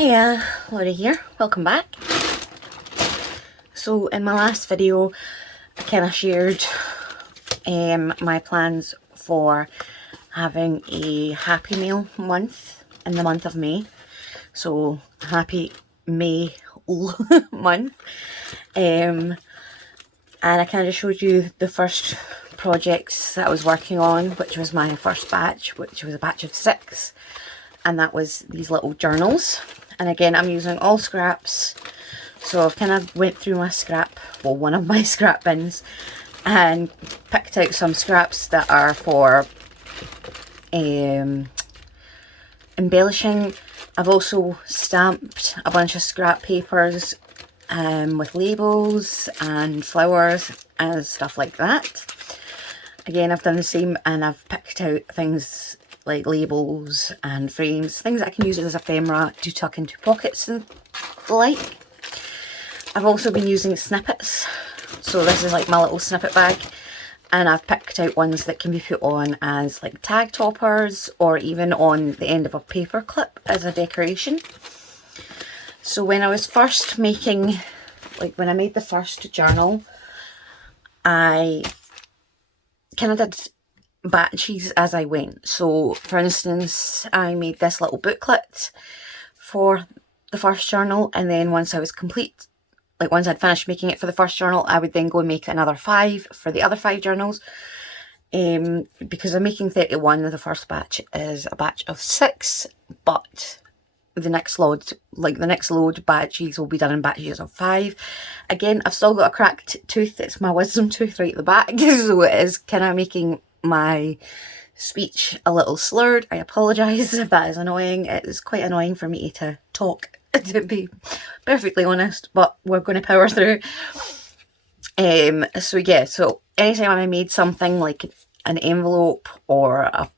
Hiya, Lorree here, welcome back. So in my last video I kind of shared my plans for having a Happy Mayle month in the month of May. So Happy Mayle month. And I kind of showed you the first projects that I was working on, which was my first batch, which was a batch of 6. And that was these little journals. And again, I'm using all scraps. So I've kind of went through my scrap, well, one of my scrap bins, and picked out some scraps that are for embellishing. I've also stamped a bunch of scrap papers with labels and flowers and stuff like that. Again, I've done the same, and I've picked out things like labels and frames, things that I can use as ephemera to tuck into pockets and the like. I've also been using snippets, so this is like my little snippet bag, and I've picked out ones that can be put on as like tag toppers or even on the end of a paper clip as a decoration. So when I was first making, like when I made the first journal, I kind of did batches as I went. So for instance, I made this little booklet for the first journal, and then once I was complete, like once I'd finished making it for the first journal, I would then go and make another 5 for the other 5 journals. Because I'm making 31, the first batch is a batch of 6, but the next load, batches will be done in batches of 5. Again, I've still got a cracked tooth. It's my wisdom tooth right at the back, so it is kind of making my speech a little slurred. I apologise if that is annoying. It is quite annoying for me to talk, to be perfectly honest, but we're going to power through. So yeah, so anytime I made something like an envelope or a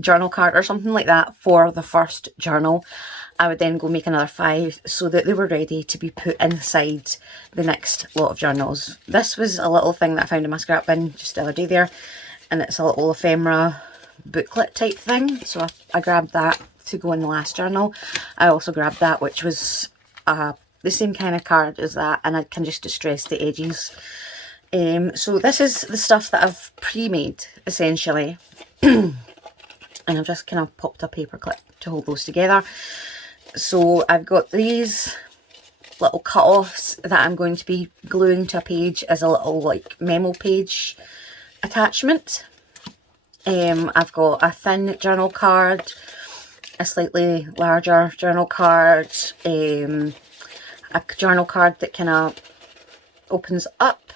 journal card or something like that for the first journal, I would then go make another 5 so that they were ready to be put inside the next lot of journals. This was a little thing that I found in my scrap bin just the other day there, and it's a little ephemera booklet type thing, so I grabbed that to go in the last journal. I also grabbed that, which was the same kind of card as that, and I can just distress the edges. So this is the stuff that I've pre-made essentially. And I've just kind of popped a paper clip to hold those together. So I've got these little cut-offs that I'm going to be gluing to a page as a little like memo page attachment. I've got a thin journal card, a slightly larger journal card, a journal card that kind of opens up,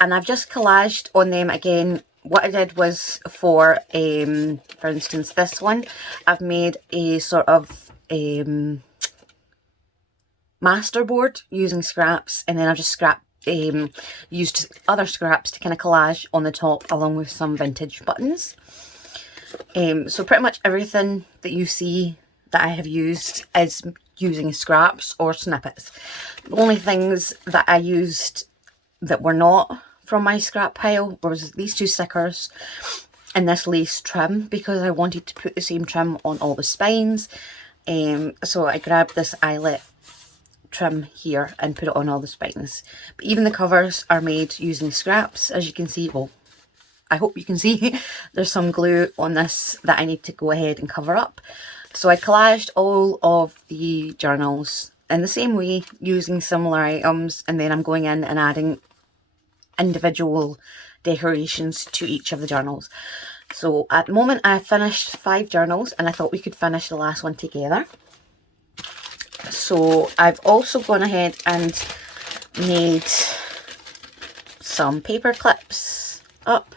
and I've just collaged on them again. What I did was for instance this one, I've made a sort of masterboard using scraps, and then I've just used other scraps to kind of collage on the top along with some vintage buttons. So pretty much everything that you see that I have used is using scraps or snippets. The only things that I used that were not from my scrap pile was these 2 stickers and this lace trim, because I wanted to put the same trim on all the spines. So I grabbed this eyelet trim here and put it on all the spines. But even the covers are made using scraps, as you can see. Well, I hope you can see there's some glue on this that I need to go ahead and cover up. So I collaged all of the journals in the same way using similar items, and then I'm going in and adding individual decorations to each of the journals. So at the moment I finished 5 journals, and I thought we could finish the last one together. So I've also gone ahead and made some paper clips up.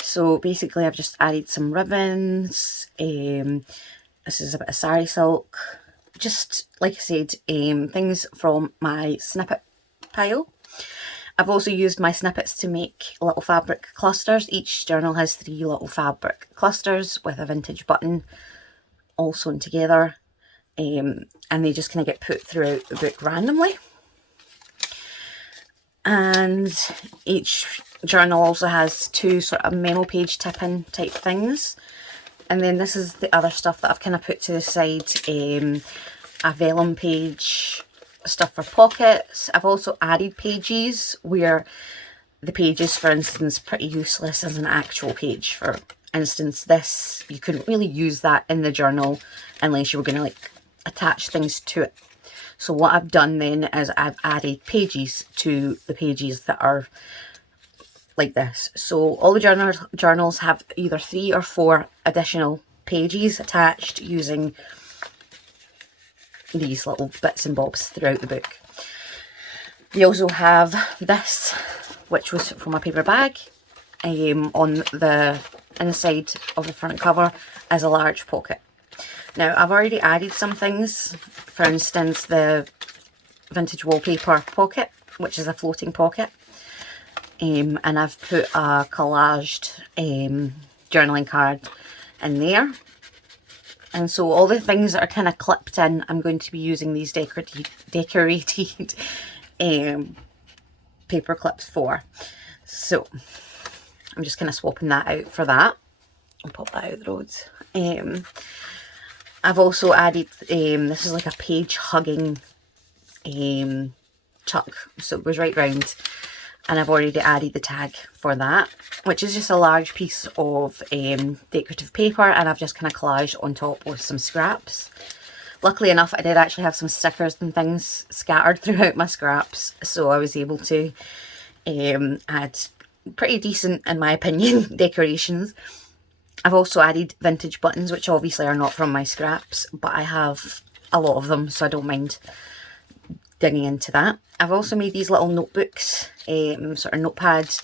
So basically I've just added some ribbons. This is a bit of sari silk, just like I said, things from my snippet pile. I've also used my snippets to make little fabric clusters. Each journal has 3 little fabric clusters with a vintage button all sewn together, and they just kind of get put throughout the book randomly. And each journal also has 2 sort of memo page tip-in type things. And then this is the other stuff that I've kind of put to the side. A vellum page, stuff for pockets. I've also added pages where the pages, for instance, pretty useless as an actual page. For instance, this, you couldn't really use that in the journal unless you were going to like attach things to it. So what I've done then is I've added pages to the pages that are like this. So all the journals have either 3 or 4 additional pages attached using these little bits and bobs throughout the book. We also have this, which was from a paper bag, on the inside of the front cover as a large pocket. Now I've already added some things, for instance the vintage wallpaper pocket, which is a floating pocket, and I've put a collaged journaling card in there. And so all the things that are kind of clipped in, I'm going to be using these decorated paper clips for. So I'm just kind of swapping that out for that. I'll pop that out the road. I've also added, this is like a page hugging tuck, so it goes right round. And I've already added the tag for that, which is just a large piece of decorative paper, and I've just kind of collaged on top with some scraps. Luckily enough, I did actually have some stickers and things scattered throughout my scraps, so I was able to add pretty decent, in my opinion, decorations. I've also added vintage buttons, which obviously are not from my scraps, but I have a lot of them, so I don't mind digging into that. I've also made these little notebooks, sort of notepads,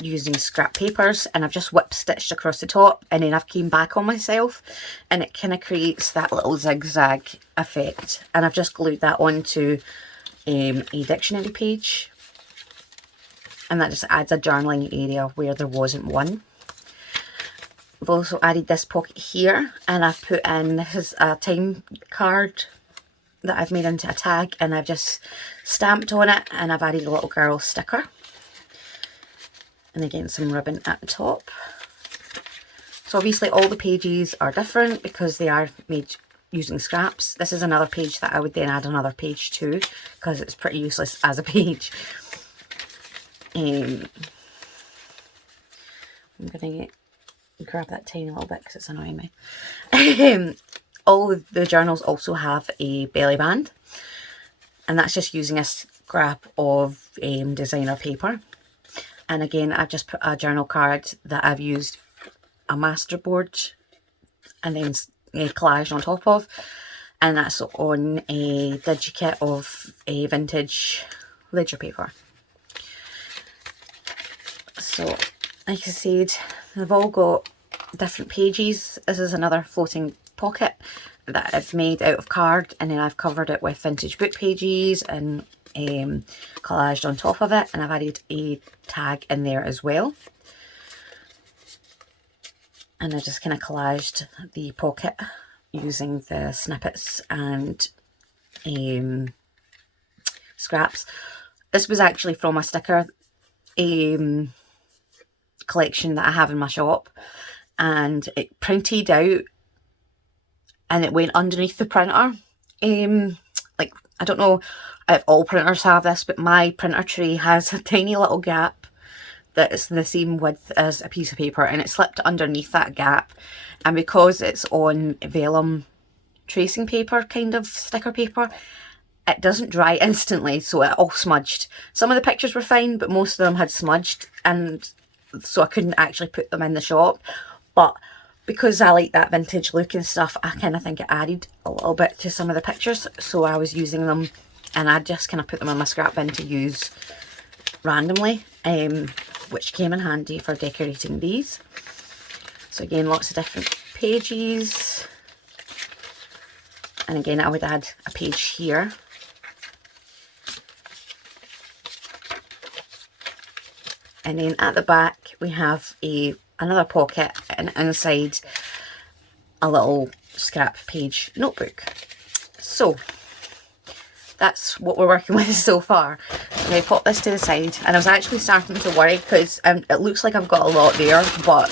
using scrap papers, and I've just whip stitched across the top, and then I've came back on myself, and it kind of creates that little zigzag effect. And I've just glued that onto a dictionary page, and that just adds a journaling area where there wasn't one. I've also added this pocket here, and I've put in, this is a time card that I've made into a tag, and I've just stamped on it, and I've added a little girl sticker, and again some ribbon at the top. So obviously all the pages are different because they are made using scraps. This is another page that I would then add another page to, because it's pretty useless as a page. I'm gonna grab that tiny little bit because it's annoying me. All of the journals also have a belly band, and that's just using a scrap of designer paper. And again, I've just put a journal card that I've used a masterboard and then collaged on top of, and that's on a digikit of a vintage ledger paper. So like I said, they've all got different pages. This is another floating pocket that I've made out of card, and then I've covered it with vintage book pages and collaged on top of it, and I've added a tag in there as well. And I just kind of collaged the pocket using the snippets and scraps. This was actually from a sticker collection that I have in my shop, and it printed out and it went underneath the printer. Like, I don't know if all printers have this, but my printer tray has a tiny little gap that is the same width as a piece of paper, and it slipped underneath that gap. And because it's on vellum tracing paper, kind of sticker paper, it doesn't dry instantly, so it all smudged. Some of the pictures were fine, but most of them had smudged, and so I couldn't actually put them in the shop. But because I like that vintage look and stuff, I kind of think it added a little bit to some of the pictures, so I was using them, and I just kind of put them in my scrap bin to use randomly, which came in handy for decorating these. So again, lots of different pages, and again I would add a page here. And then at the back we have another pocket, and inside a little scrap page notebook. So that's what we're working with so far. I'm going to pop this to the side, and I was actually starting to worry because it looks like I've got a lot there, but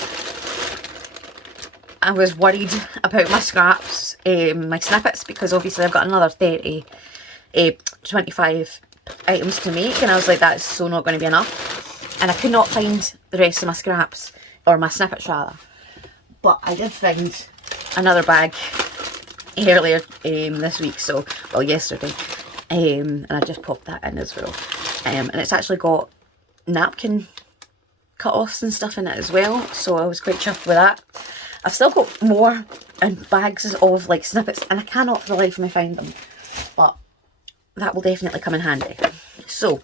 I was worried about my scraps, my snippets, because obviously I've got another 25 items to make, and I was like, that's so not going to be enough. And I could not find the rest of my scraps, or my snippets rather. But I did find another bag earlier this week, so, well, yesterday. And I just popped that in as well. And it's actually got napkin cut-offs and stuff in it as well, so I was quite chuffed with that. I've still got more and bags of like snippets, and I cannot for the life of me find them, but that will definitely come in handy. So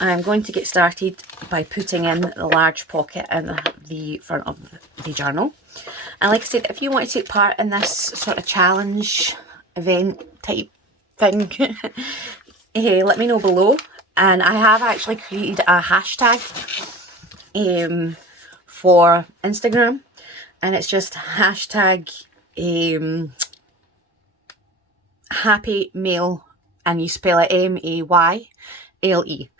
I'm going to get started by putting in the large pocket in the front of the journal. And like I said, if you want to take part in this sort of challenge event type thing, let me know below. And I have actually created a hashtag for Instagram, and it's just hashtag Happy Mayle, and you spell it M-A-Y-L-E.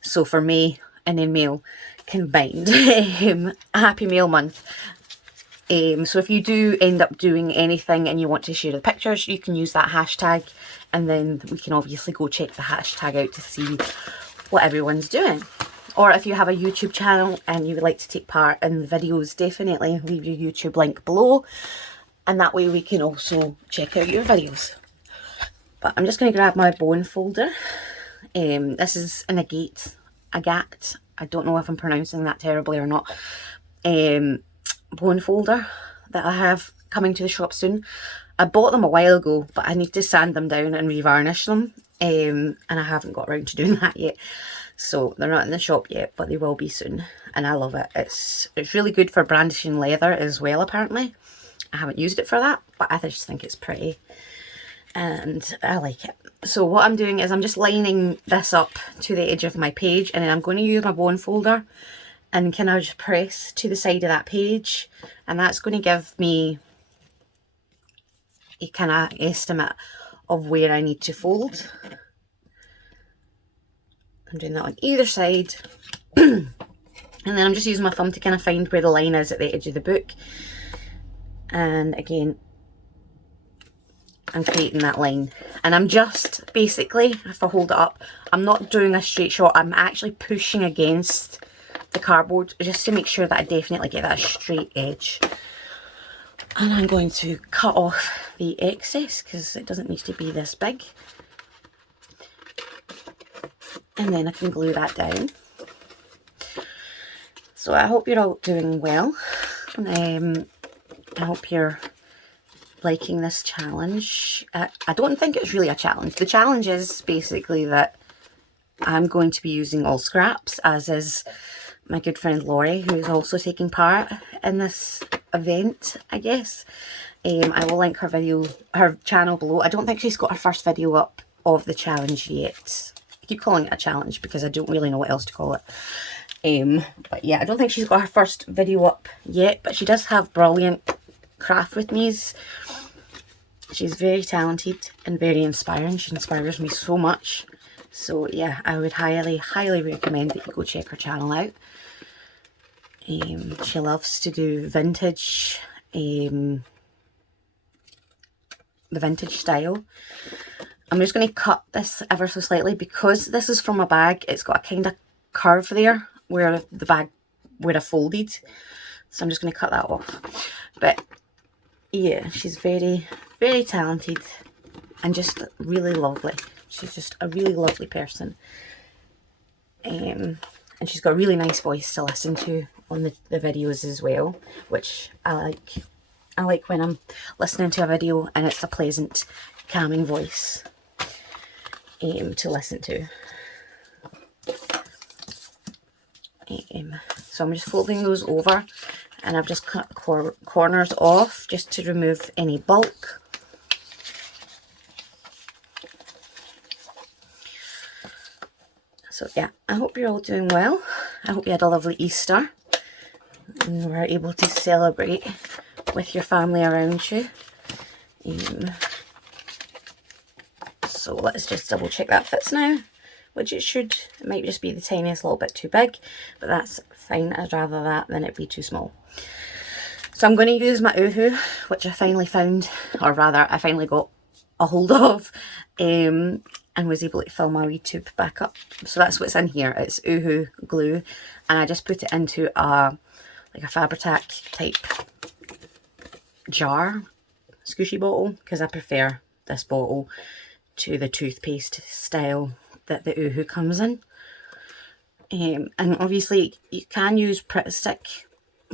So for May and then Mayle combined. Happy Mayle Month. So if you do end up doing anything and you want to share the pictures, you can use that hashtag, and then we can obviously go check the hashtag out to see what everyone's doing. Or if you have a YouTube channel and you would like to take part in the videos, definitely leave your YouTube link below, and that way we can also check out your videos. But I'm just going to grab my bone folder. This is an agate. I don't know if I'm pronouncing that terribly or not. Bone folder that I have coming to the shop soon. I bought them a while ago, but I need to sand them down and revarnish them, and I haven't got around to doing that yet. So they're not in the shop yet, but they will be soon, and I love it. It's really good for brandishing leather as well, apparently. I haven't used it for that, but I just think it's pretty and I like it. So what I'm doing is I'm just lining this up to the edge of my page, and then I'm going to use my bone folder and kind of just press to the side of that page, and that's going to give me a kind of estimate of where I need to fold. I'm doing that on either side. And then I'm just using my thumb to kind of find where the line is at the edge of the book. And again, I'm creating that line. And I'm just, basically, if I hold it up, I'm not doing a straight shot. I'm actually pushing against the cardboard just to make sure that I definitely get that straight edge. And I'm going to cut off the excess because it doesn't need to be this big. And then I can glue that down. So I hope you're all doing well. I hope you're liking this challenge. I don't think it's really a challenge. The challenge is basically that I'm going to be using all scraps, as is my good friend Lorree, who is also taking part in this event, I guess. I will link her channel below. I don't think she's got her first video up of the challenge yet. I keep calling it a challenge because I don't really know what else to call it. But yeah, I don't think she's got her first video up yet, but she does have brilliant craft with me's. She's very talented and very inspiring. She inspires me so much. So yeah, I would highly recommend that you go check her channel out. She loves to do vintage, the vintage style. I'm just going to cut this ever so slightly because this is from a bag. It's got a kind of curve there where the bag would have folded. So I'm just going to cut that off. But yeah, she's very talented and just really lovely. She's just a really lovely person. And she's got a really nice voice to listen to on the videos as well, which I like. I like when I'm listening to a video and it's a pleasant, calming voice to listen to. So I'm just folding those over, and I've just cut the corners off just to remove any bulk. So yeah, I hope you're all doing well. I hope you had a lovely Easter and were able to celebrate with your family around you. So let's just double check that fits now, which it should. It might just be the tiniest little bit too big, but that's fine. I'd rather that than it be too small. So I'm going to use my Uhu, which I finally found, or rather I finally got a hold of, and was able to fill my wee tube back up. So that's what's in here. It's Uhu glue, and I just put it into like a Fabri-Tac type jar, squishy bottle, because I prefer this bottle to the toothpaste style that the Uhu comes in. And obviously you can use Pritt Stick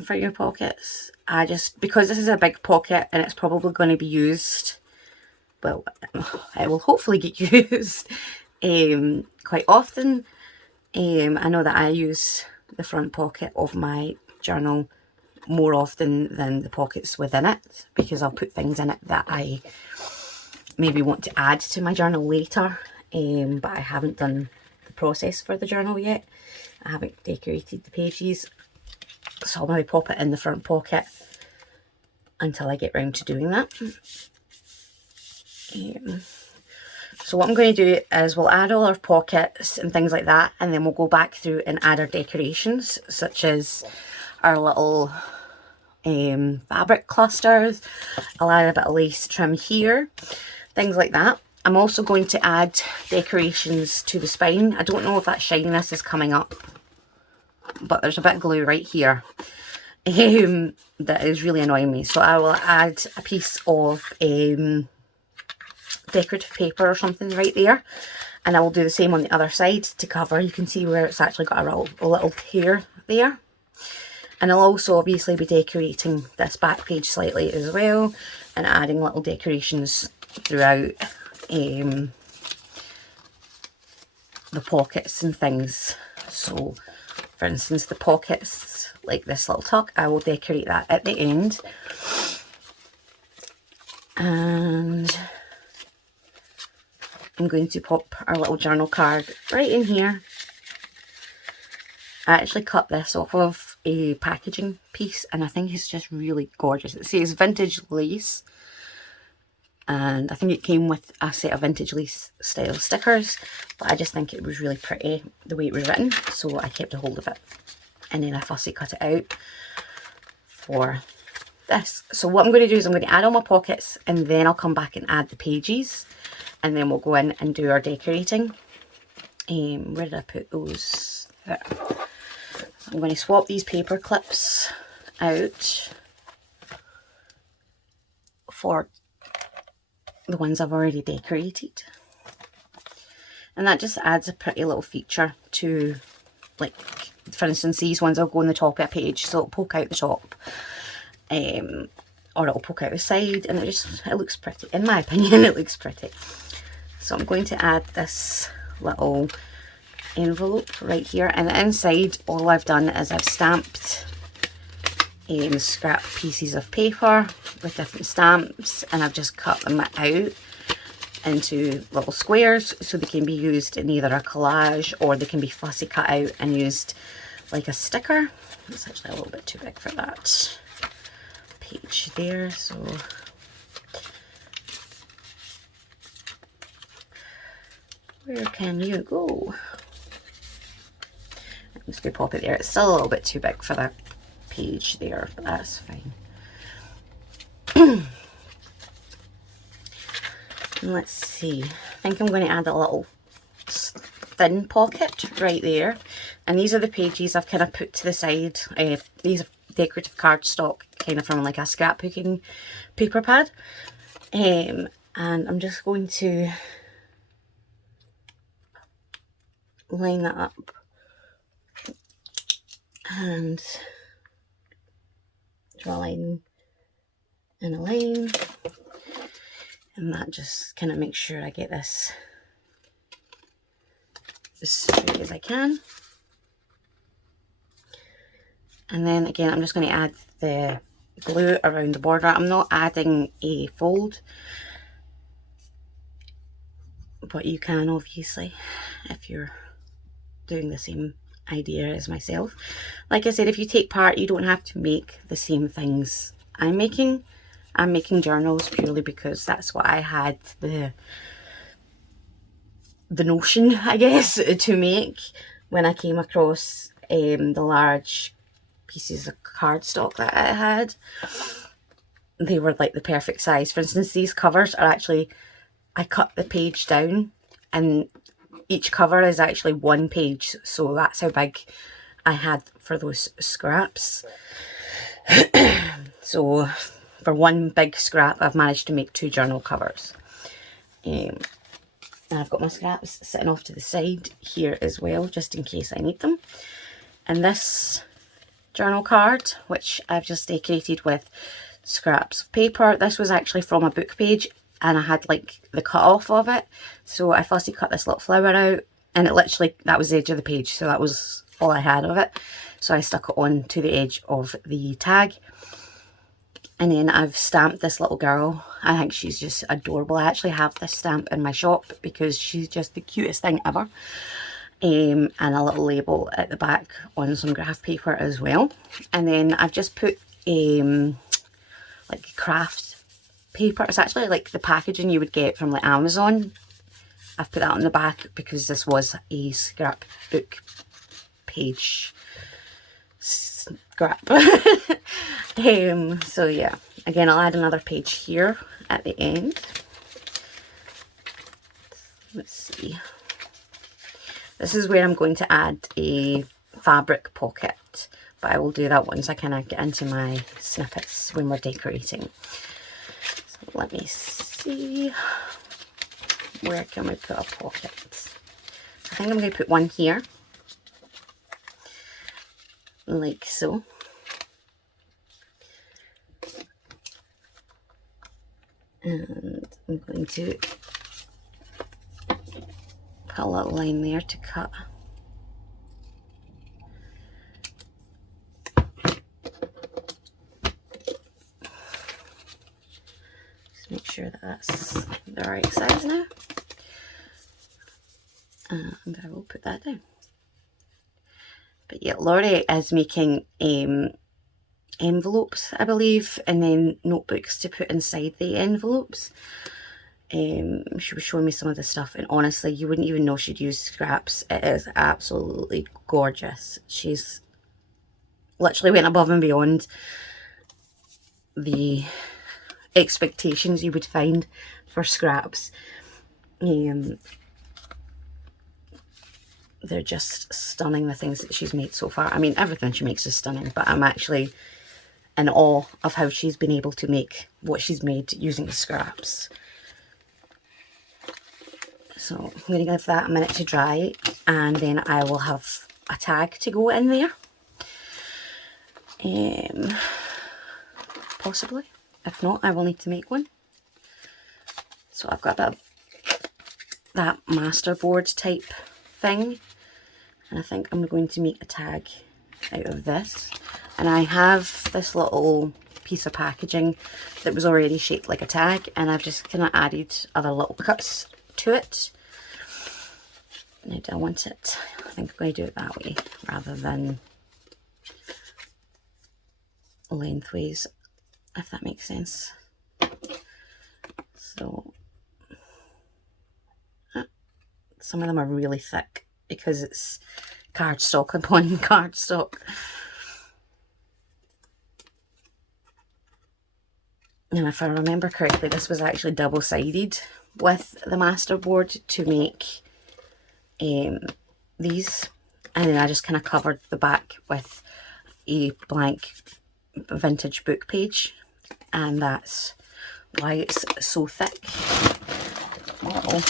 for your pockets. I just, because this is a big pocket and it's probably going to be used, well, it will hopefully get used quite often. I know that I use the front pocket of my journal more often than the pockets within it, because I'll put things in it that I maybe want to add to my journal later, but I haven't done the process for the journal yet. I haven't decorated the pages, so I'll maybe pop it in the front pocket until I get round to doing that. So what I'm going to do is we'll add all our pockets and things like that, and then we'll go back through and add our decorations, such as our little fabric clusters. I'll add a bit of lace trim here, things like that. I'm also going to add decorations to the spine. I don't know if that shininess is coming up, but there's a bit of glue right here that is really annoying me. So I will add a piece of decorative paper or something right there, and I will do the same on the other side to cover. You can see where it's actually got a little tear there. And I'll also obviously be decorating this back page slightly as well, and adding little decorations throughout the pockets and things. So for instance, the pockets, like this little tuck, I will decorate that at the end. And I'm going to pop our little journal card right in here. I actually cut this off of a packaging piece, and I think it's just really gorgeous. It says vintage lace, and I think it came with a set of vintage lace style stickers, but I just think it was really pretty the way it was written, so I kept a hold of it, and then I fussy cut it out for this. So what I'm going to do is I'm going to add all my pockets, and then I'll come back and add the pages, and then we'll go in and do our decorating. Where did I put those? There. I'm going to swap these paper clips out for the ones I've already decorated, and that just adds a pretty little feature to, like, for instance, these ones will go on the top of a page, so it'll poke out the top, or it'll poke out the side, and it looks pretty. In my opinion, it looks pretty. So I'm going to add this little envelope right here, and the inside, all I've done is I've stamped scrap pieces of paper with different stamps, and I've just cut them out into little squares so they can be used in either a collage, or they can be fussy cut out and used like a sticker. It's actually a little bit too big for that page there, so where can you go? I'm just going to pop it there. It's still a little bit too big for that page there, but that's fine. Let's see. I think I'm going to add a little thin pocket right there. And these are the pages I've kind of put to the side. These are decorative cardstock, kind of from like a scrapbooking paper pad. And I'm just going to line that up and draw a line and a line, and that just kind of makes sure I get this as straight as I can. And then again, I'm just going to add the glue around the border. I'm not adding a fold, but you can obviously if you're doing the same idea as myself. Like I said, if you take part, you don't have to make the same things I'm making. I'm making journals purely because that's what I had the notion, I guess, to make when I came across the large pieces of cardstock that I had. They were like the perfect size. For instance, these covers are actually, I cut the page down and each cover is actually one page, so that's how big I had for those scraps. So for one big scrap I've managed to make 2 journal covers. And I've got my scraps sitting off to the side here as well, just in case I need them. And this journal card, which I've just decorated with scraps of paper, this was actually from a book page and I had like the cut off of it, so I fussy cut this little flower out, and it literally, that was the edge of the page, so that was all I had of it. So I stuck it on to the edge of the tag. And then I've stamped this little girl. I think she's just adorable. I actually have this stamp in my shop because she's just the cutest thing ever. And a little label at the back on some graph paper as well. And then I've just put like craft paper. It's actually like the packaging you would get from like Amazon. I've put that on the back because this was a scrapbook page scrap. So yeah, again, I'll add another page here at the end. Let's see. This is where I'm going to add a fabric pocket, but I will do that once I kind of get into my snippets when we're decorating. So let me see, where can we put a pocket? I think I'm going to put one here, like so. And I'm going to put a little line there to cut. Just make sure that that's the right size now. And I will put that down. But yeah, Lorree is making envelopes, I believe, and then notebooks to put inside the envelopes. She was showing me some of the stuff, and honestly, you wouldn't even know she'd used scraps. It is absolutely gorgeous. She's literally went above and beyond the expectations you would find for scraps. They're just stunning, the things that she's made so far. I mean, everything she makes is stunning, but I'm actually in awe of how she's been able to make what she's made using scraps. So I'm going to give that a minute to dry, and then I will have a tag to go in there. Possibly. If not, I will need to make one. So I've got that masterboard type thing, and I think I'm going to make a tag out of this. And I have this little piece of packaging that was already shaped like a tag, and I've just kind of added other little cuts to it. Now, do I want it? I think I'm going to do it that way rather than lengthways, if that makes sense. So some of them are really thick because it's cardstock upon cardstock. And if I remember correctly, this was actually double-sided with the masterboard to make these, and then I just kind of covered the back with a blank vintage book page, and that's why it's so thick. Little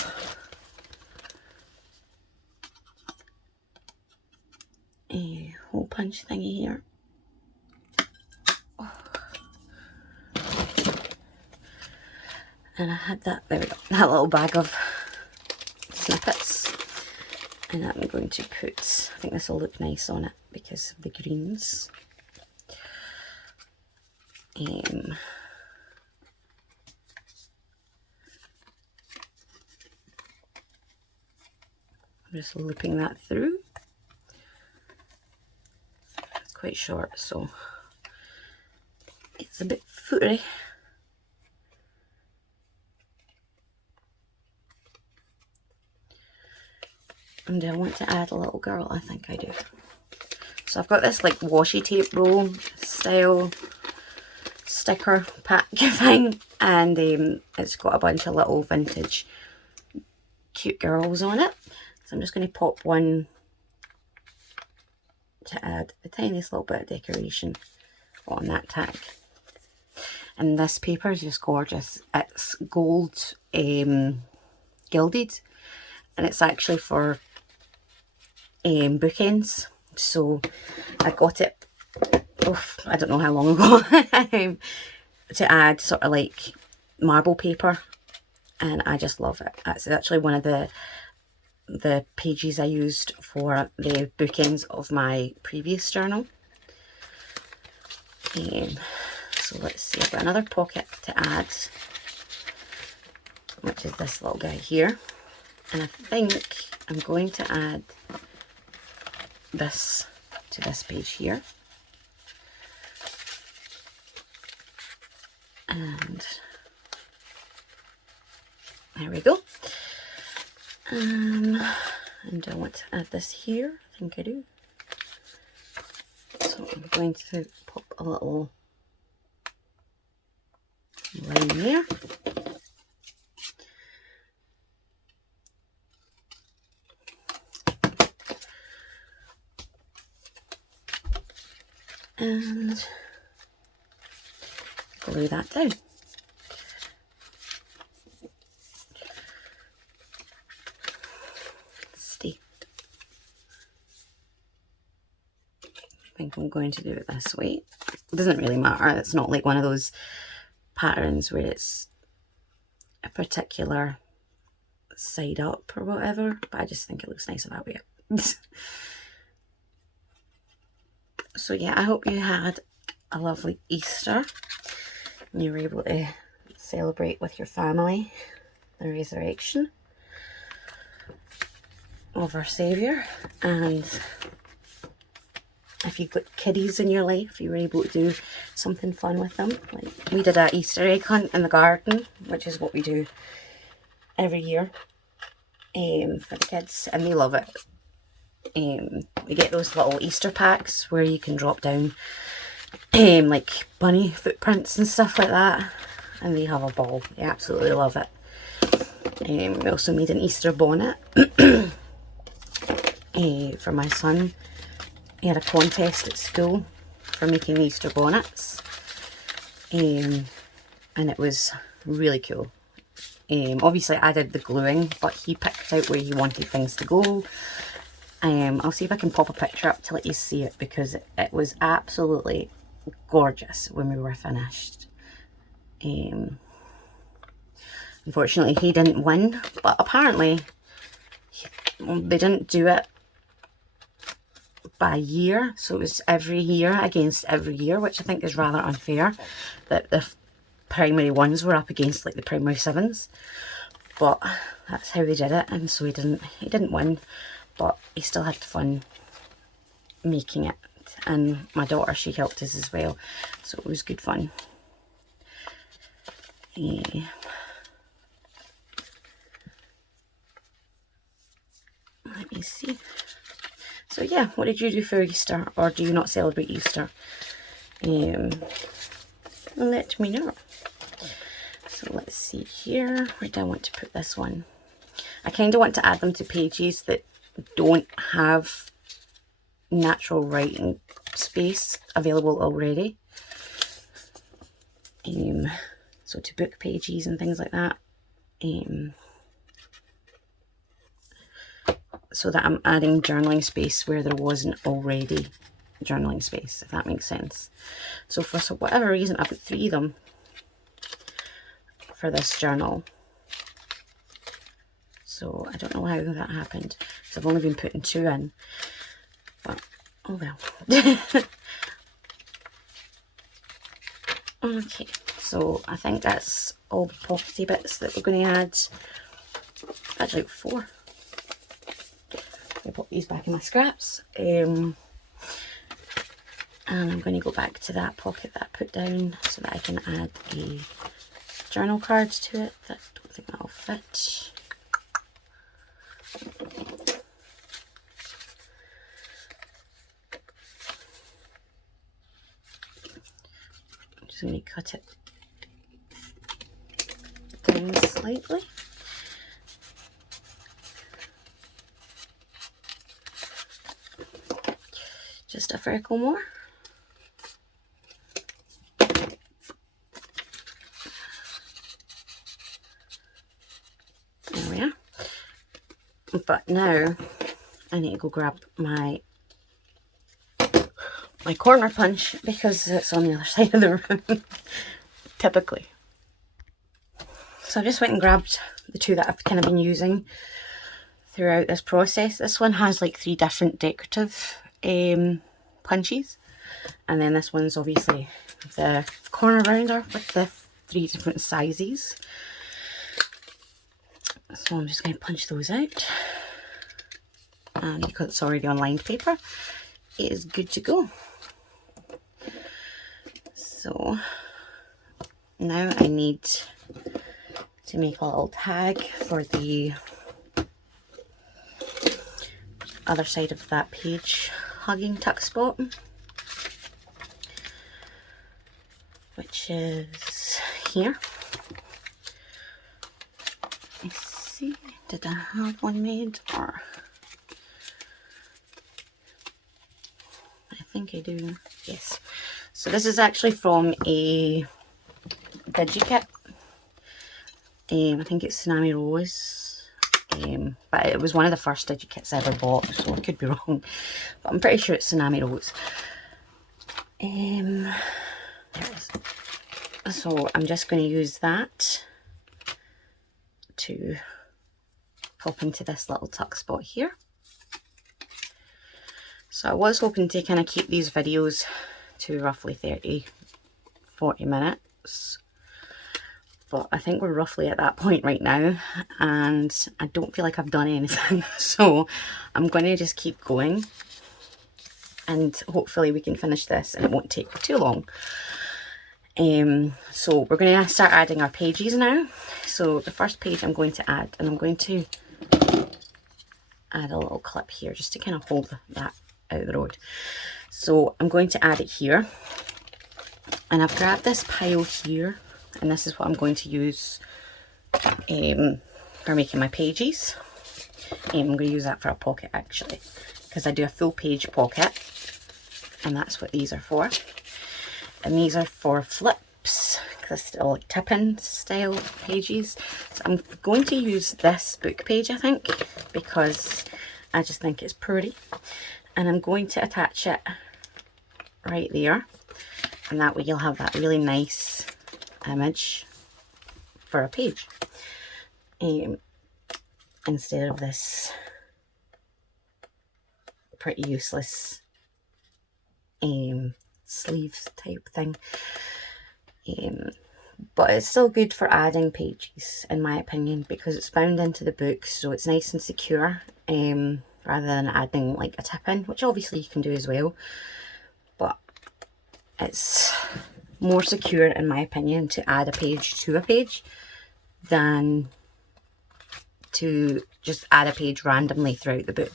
a hole punch thingy here. And I had that, there we go, that little bag of snippets. And I'm going to put, I think this will look nice on it because of the greens. I'm just looping that through. It's quite short, so it's a bit footery. And do I want to add a little girl? I think I do. So I've got this like washi tape roll style sticker pack thing, and it's got a bunch of little vintage cute girls on it. So I'm just going to pop one to add the tiniest little bit of decoration on that tag. And this paper is just gorgeous. It's gold gilded, and it's actually for bookends. So I got it, I don't know how long ago, to add sort of like marble paper, and I just love it. That's actually one of the pages I used for the bookends of my previous journal. So let's see, I've got another pocket to add, which is this little guy here, and I think I'm going to add this to this page here, and there we go. And do I want to add this here? I think I do. So I'm going to pop a little line there. And glue that down. Stay. I think I'm going to do it this way. It doesn't really matter. It's not like one of those patterns where it's a particular side up or whatever, but I just think it looks nicer that way. So yeah, I hope you had a lovely Easter and you were able to celebrate with your family the resurrection of our Saviour. And if you've got kiddies in your life, you were able to do something fun with them. Like we did an Easter egg hunt in the garden, which is what we do every year for the kids, and they love it. We get those little Easter packs where you can drop down like bunny footprints and stuff like that, and they have a ball. They absolutely love it. We also made an Easter bonnet for my son. He had a contest at school for making Easter bonnets, and it was really cool. Obviously I did the gluing, but he picked out where he wanted things to go. I'll see if I can pop a picture up to let you see it, because it was absolutely gorgeous when we were finished. Unfortunately he didn't win, but apparently they didn't do it by year, so it was every year against every year, which I think is rather unfair, that the primary ones were up against like the primary sevens. But that's how they did it, and so he didn't win, but he still had fun making it. And my daughter, she helped us as well, so it was good fun. Let me see. So yeah, what did you do for Easter, or do you not celebrate Easter? Let me know. So let's see here, where do I want to put this one? I kind of want to add them to pages that don't have natural writing space available already. So to book pages and things like that. So that I'm adding journaling space where there wasn't already journaling space, if that makes sense. So for whatever reason, I put 3 of them for this journal. So I don't know how that happened. So I've only been putting 2 in, but oh well. Okay, so I think that's all the pockety bits that we're going to add. Actually 4. I'll put these back in my scraps. And I'm going to go back to that pocket that I put down so that I can add a journal card to it. I don't think that'll fit. going to cut it down slightly. Just a freckle more. There we are. But now I need to go grab my corner punch because it's on the other side of the room, typically. So I just went and grabbed the two that I've kind of been using throughout this process. This one has like 3 different decorative punches, and then this one's obviously the corner rounder with the 3 different sizes. So I'm just going to punch those out, and because it's already on lined paper, it is good to go. So now I need to make a little tag for the other side of that page hugging tuck spot, which is here. Let's see, did I have one made, or I think I do, yes. So this is actually from a digikit. I think it's Tsunami Rose, but it was one of the first digikits I ever bought, so I could be wrong, but I'm pretty sure it's Tsunami Rose. There it is. So I'm just going to use that to pop into this little tuck spot here. So I was hoping to kind of keep these videos to roughly 30-40 minutes, but I think we're roughly at that point right now, and I don't feel like I've done anything. So I'm going to just keep going, and hopefully we can finish this and it won't take too long. So we're going to start adding our pages now. So the first page I'm going to add, and I'm going to add a little clip here just to kind of hold that out of the road. So I'm going to add it here, and I've grabbed this pile here, and this is what I'm going to use for making my pages. I'm going to use that for a pocket actually, because I do a full page pocket, and that's what these are for. And these are for flips, because they're like tip-in style pages. So I'm going to use this book page, I think, because I just think it's pretty. And I'm going to attach it right there, and that way you'll have that really nice image for a page, instead of this pretty useless sleeves type thing. But it's still good for adding pages in my opinion, because it's bound into the book, so it's nice and secure, rather than adding like a tip-in, which obviously you can do as well, but it's more secure in my opinion to add a page to a page than to just add a page randomly throughout the book.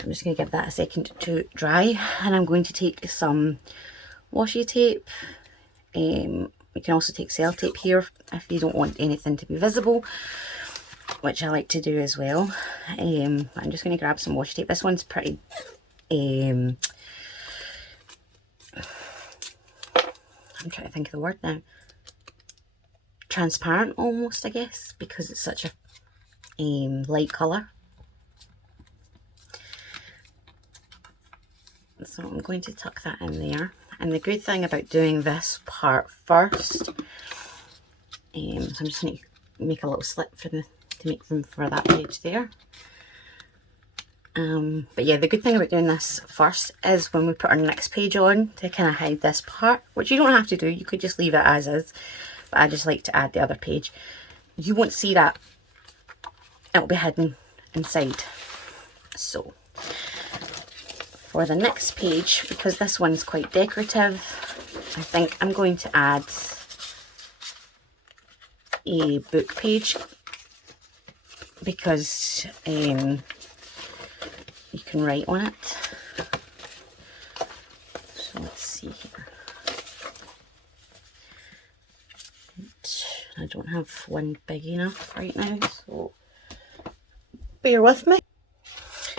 I'm just going to give that a second to dry, and I'm going to take some washi tape. You can also take sellotape here if you don't want anything to be visible, which I like to do as well. I'm just going to grab some washi tape. This one's pretty I'm trying to think of the word now. Transparent almost, I guess, because it's such a light colour. So I'm going to tuck that in there. And the good thing about doing this part first, so I'm just going to make a little slit for to make room for that page there. But yeah, the good thing about doing this first is when we put our next page on to kind of hide this part, which you don't have to do, you could just leave it as is, but I just like to add the other page. You won't see that, it'll be hidden inside. So for the next page, because this one's quite decorative, I think I'm going to add a book page, because you can write on it. So let's see here. don't have one big enough right now, so bear with me.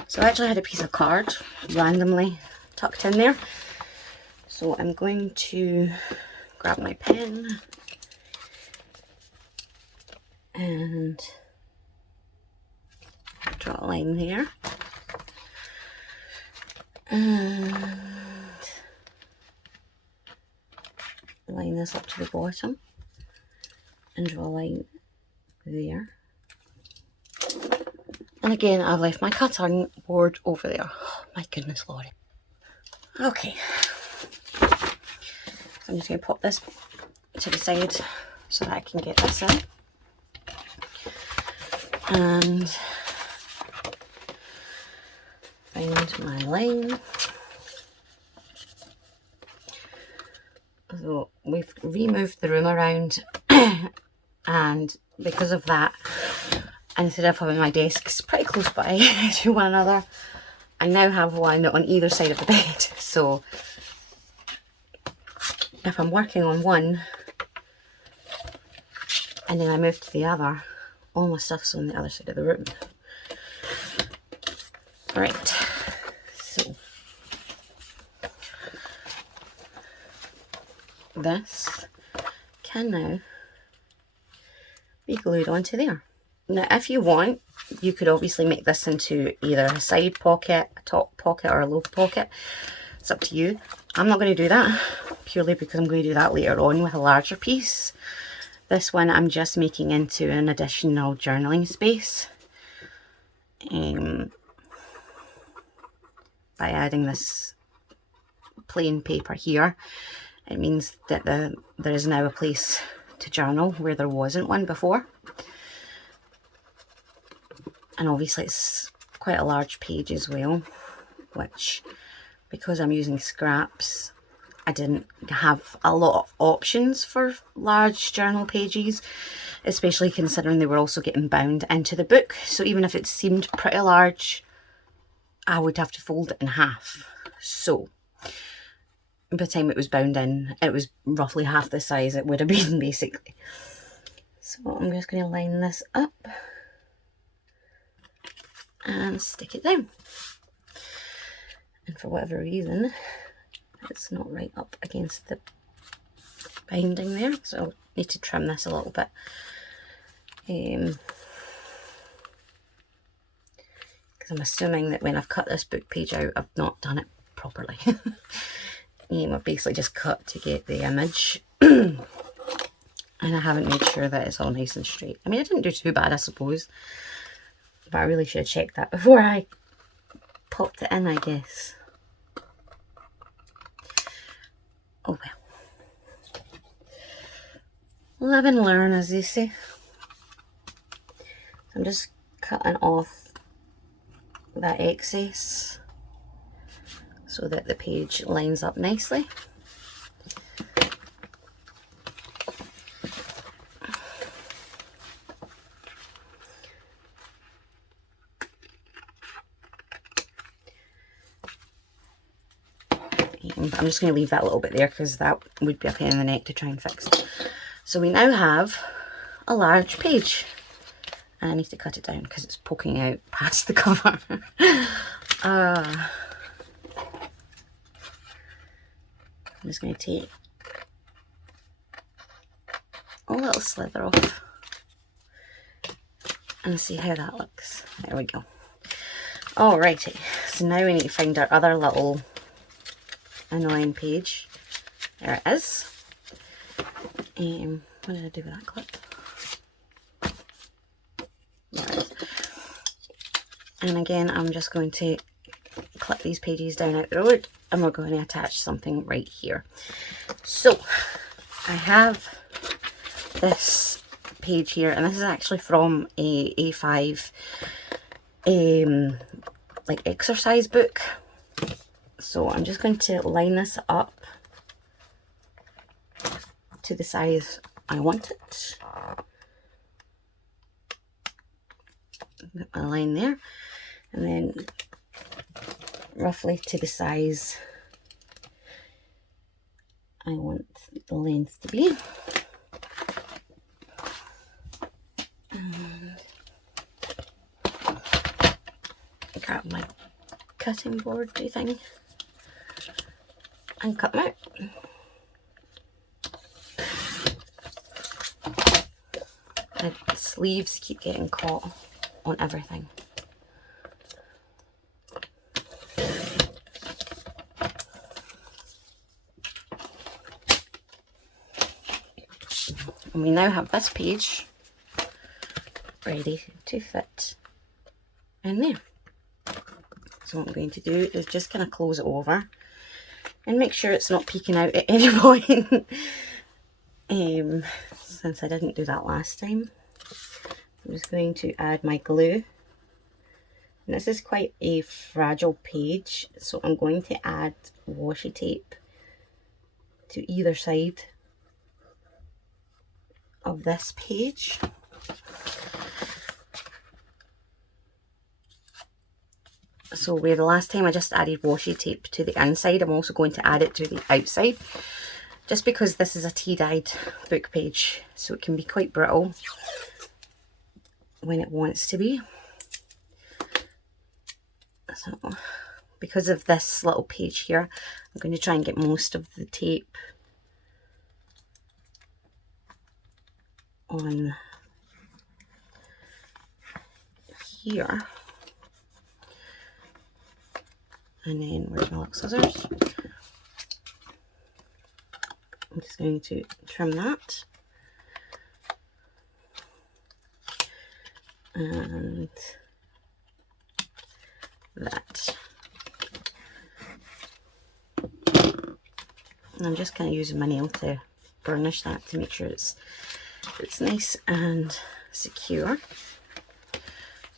So I actually had a piece of card randomly tucked in there. So I'm going to grab my pen and draw a line there. And line this up to the bottom and draw a line there. And again, I've left my cutting board over there. Oh, my goodness, Lorree. Okay. So I'm just going to pop this to the side so that I can get this in. And find my line. So we've removed the room around and because of that, instead of having my desks pretty close by to one another, I now have one on either side of the bed. So if I'm working on one and then I move to the other, all my stuff's on the other side of the room. Right, so this can now be glued onto there. Now if you want, you could obviously make this into either a side pocket, a top pocket or a low pocket. It's up to you. I'm not going to do that purely because I'm going to do that later on with a larger piece. This one I'm just making into an additional journaling space by adding this plain paper here. It means that there is now a place to journal where there wasn't one before. And obviously it's quite a large page as well, which, because I'm using scraps, I didn't have a lot of options for large journal pages, especially considering they were also getting bound into the book. So even if it seemed pretty large, I would have to fold it in half. So by the time it was bound in, it was roughly half the size it would have been basically. So I'm just going to line this up and stick it down. And for whatever reason, it's not right up against the binding there, so I'll need to trim this a little bit. Because I'm assuming that when I've cut this book page out, I've not done it properly. I've basically just cut to get the image. And I haven't made sure that it's all nice and straight. I mean, I didn't do too bad, I suppose. But I really should have checked that before I popped it in, I guess. Oh well. Live and learn, as they say. So I'm just cutting off that excess so that the page lines up nicely. I'm just going to leave that a little bit there because that would be a pain in the neck to try and fix. So we now have a large page. And I need to cut it down because it's poking out past the cover. I'm just going to take a little slither off and see how that looks. There we go. Alrighty, so now we need to find our other little annoying page. There it is. What did I do with that clip? There it is. And again, I'm just going to clip these pages down out the road and we're going to attach something right here. So I have this page here, and this is actually from a A5 like exercise book. So I'm just going to line this up to the size I want it. Put my line there, and then roughly to the size I want the length to be. cutting board thing and cut them out. The sleeves keep getting caught on everything. And we now have this page ready to fit in there. So what I'm going to do is just kind of close it over and make sure it's not peeking out at any point. Since I didn't do that last time, I'm just going to add my glue. And this is quite a fragile page, so I'm going to add washi tape to either side of this page. So where the last time I just added washi tape to the inside, I'm also going to add it to the outside, just because this is a tea-dyed book page, so it can be quite brittle when it wants to be. So because of this little page here, I'm going to try and get most of the tape on here. And then where's my little scissors? I'm just going to trim that. And that. And I'm just kind of using my nail to burnish that to make sure it's nice and secure.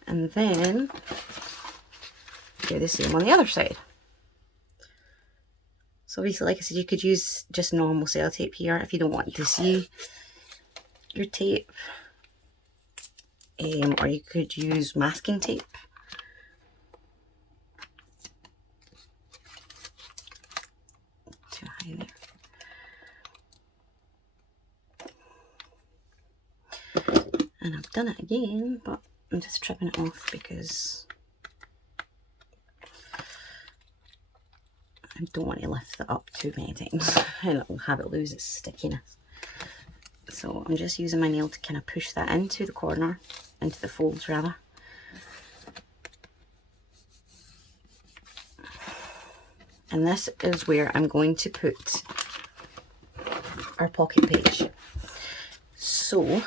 And then do the same on the other side. So obviously, like I said, you could use just normal sellotape here if you don't want to see your tape. Or you could use masking tape. To hide it. And I've done it again, but I'm just trimming it off because I don't want to lift it up too many times and it'll have it lose its stickiness. So I'm just using my nail to kind of push that into the corner, into the folds rather. And this is where I'm going to put our pocket page. So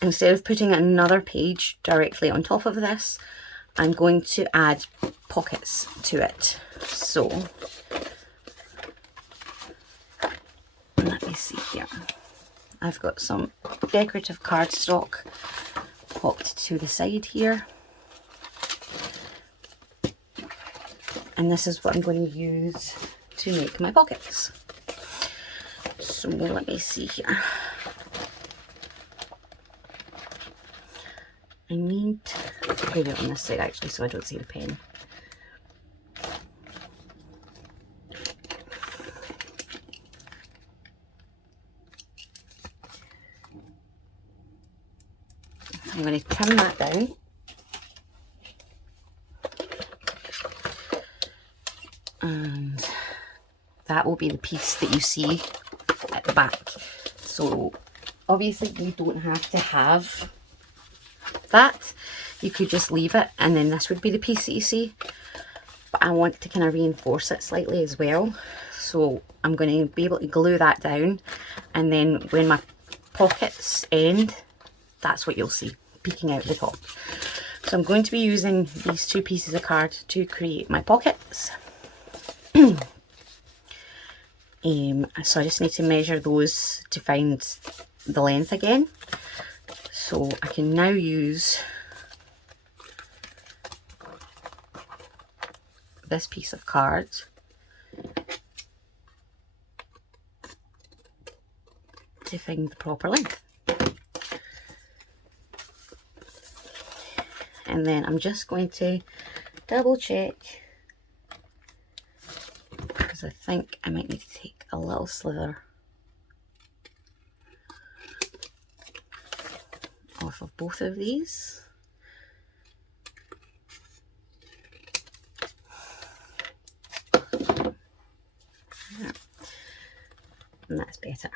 instead of putting another page directly on top of this, I'm going to add pockets to it. So let me see here. I've got some decorative cardstock popped to the side here. And this is what I'm going to use to make my pockets. So let me see here. I need to put it on this side actually so I don't see the pen. I'm going to trim that down. And that will be the piece that you see at the back. So obviously you don't have to have that. You could just leave it and then this would be the piece that you see. But I want to kind of reinforce it slightly as well. So I'm going to be able to glue that down, and then when my pockets end, that's what you'll see peeking out the top. So I'm going to be using these two pieces of card to create my pockets. So I just need to measure those to find the length again. So I can now use this piece of card to find the proper length. And then I'm just going to double check, because I think I might need to take a little slither off of both of these. And that's better.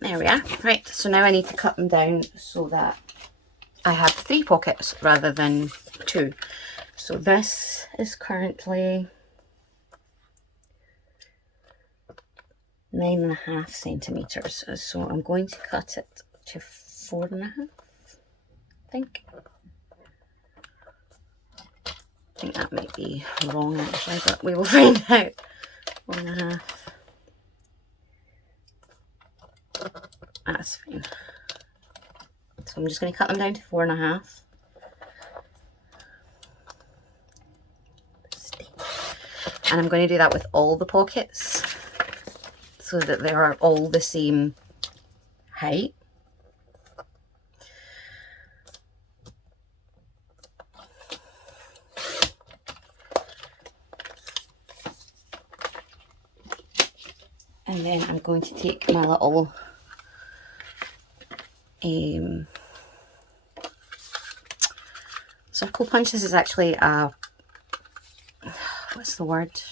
There we are. Right, so now I need to cut them down so that I have 3 pockets rather than 2. So this is currently 9.5 centimeters. So I'm going to cut it to 4.5, I think. I think that might be wrong actually, but we will find out. 4.5. That's fine. So I'm just going to cut them down to 4.5. And I'm going to do that with all the pockets so that they are all the same height. And then I'm going to take my little circle punch. This is actually a, what's the word?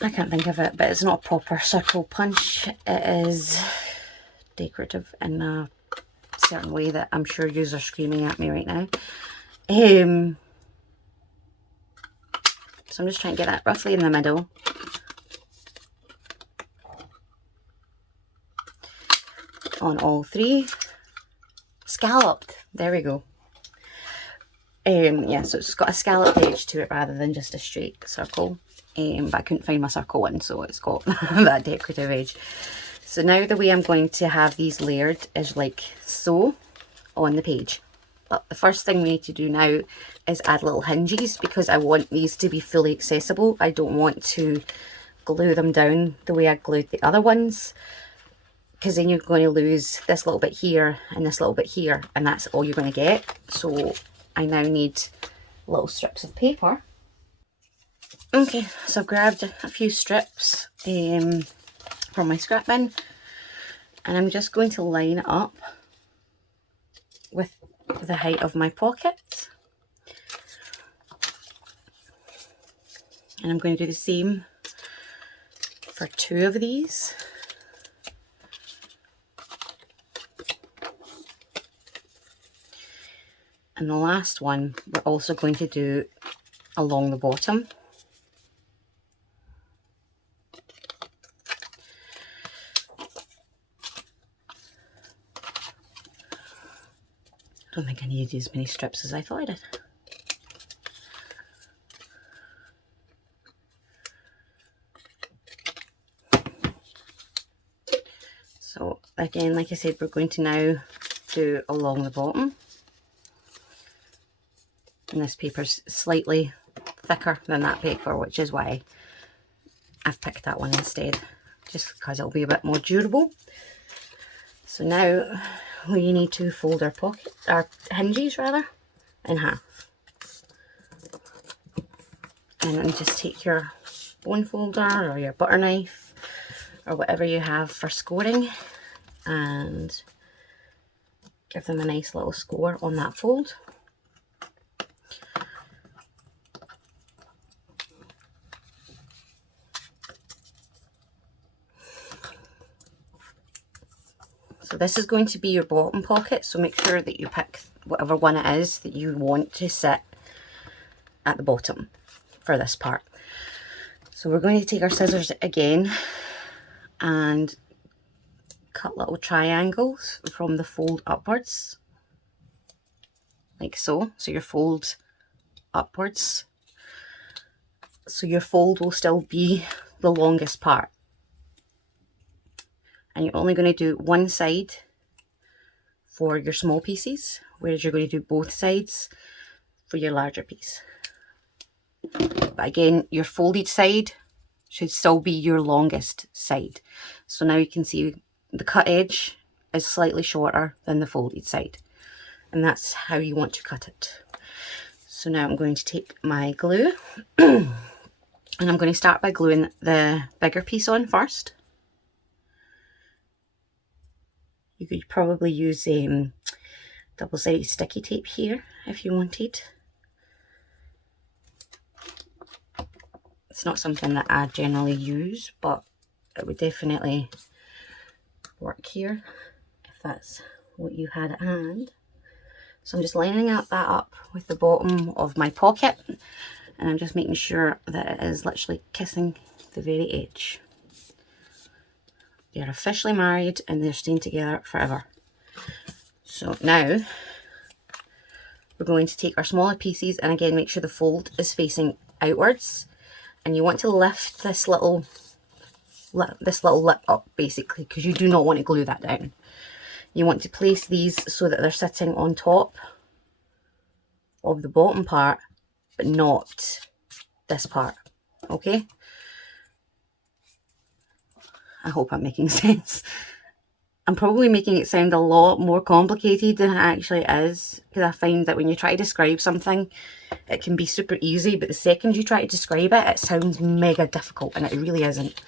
I can't think of it, but it's not a proper circle punch. It is decorative in a certain way that I'm sure yous are screaming at me right now. So I'm just trying to get that roughly in the middle. On all 3. Scalloped. There we go. Yeah, so it's got a scalloped edge to it rather than just a straight circle. But I couldn't find my circle one, so it's got that decorative edge. So now the way I'm going to have these layered is like so on the page. But the first thing we need to do now is add little hinges, because I want these to be fully accessible. I don't want to glue them down the way I glued the other ones, because then you're going to lose this little bit here and this little bit here, and that's all you're going to get. So I now need little strips of paper. Okay, so I've grabbed a few strips from my scrap bin, and I'm just going to line it up with the height of my pocket. And I'm going to do the same for 2 of these. And the last one we're also going to do along the bottom. I don't think I needed as many strips as I thought I did. So again, like I said, we're going to now do along the bottom. And this paper's slightly thicker than that paper, which is why I've picked that one instead, just because it'll be a bit more durable. So now we need to fold our hinges rather, in half. And then just take your bone folder or your butter knife or whatever you have for scoring and give them a nice little score on that fold. So this is going to be your bottom pocket, so make sure that you pick whatever one it is that you want to sit at the bottom for this part. So we're going to take our scissors again and cut little triangles from the fold upwards, like so. So your fold upwards. So your fold will still be the longest part. And you're only going to do one side for your small pieces, whereas you're going to do both sides for your larger piece. But again, your folded side should still be your longest side. So now you can see the cut edge is slightly shorter than the folded side. And that's how you want to cut it. So now I'm going to take my glue and I'm going to start by gluing the bigger piece on first. You could probably use double-sided sticky tape here if you wanted. It's not something that I generally use, but it would definitely work here if that's what you had at hand. So I'm just lining that up with the bottom of my pocket, and I'm just making sure that it is literally kissing the very edge. They're officially married and they're staying together forever. So now we're going to take our smaller pieces, and again make sure the fold is facing outwards, and you want to lift this little lip up basically, because you do not want to glue that down. You want to place these so that they're sitting on top of the bottom part, but not this part. Okay, I hope I'm making sense. I'm probably making it sound a lot more complicated than it actually is, because I find that when you try to describe something, it can be super easy, but the second you try to describe it, it sounds mega difficult, and it really isn't.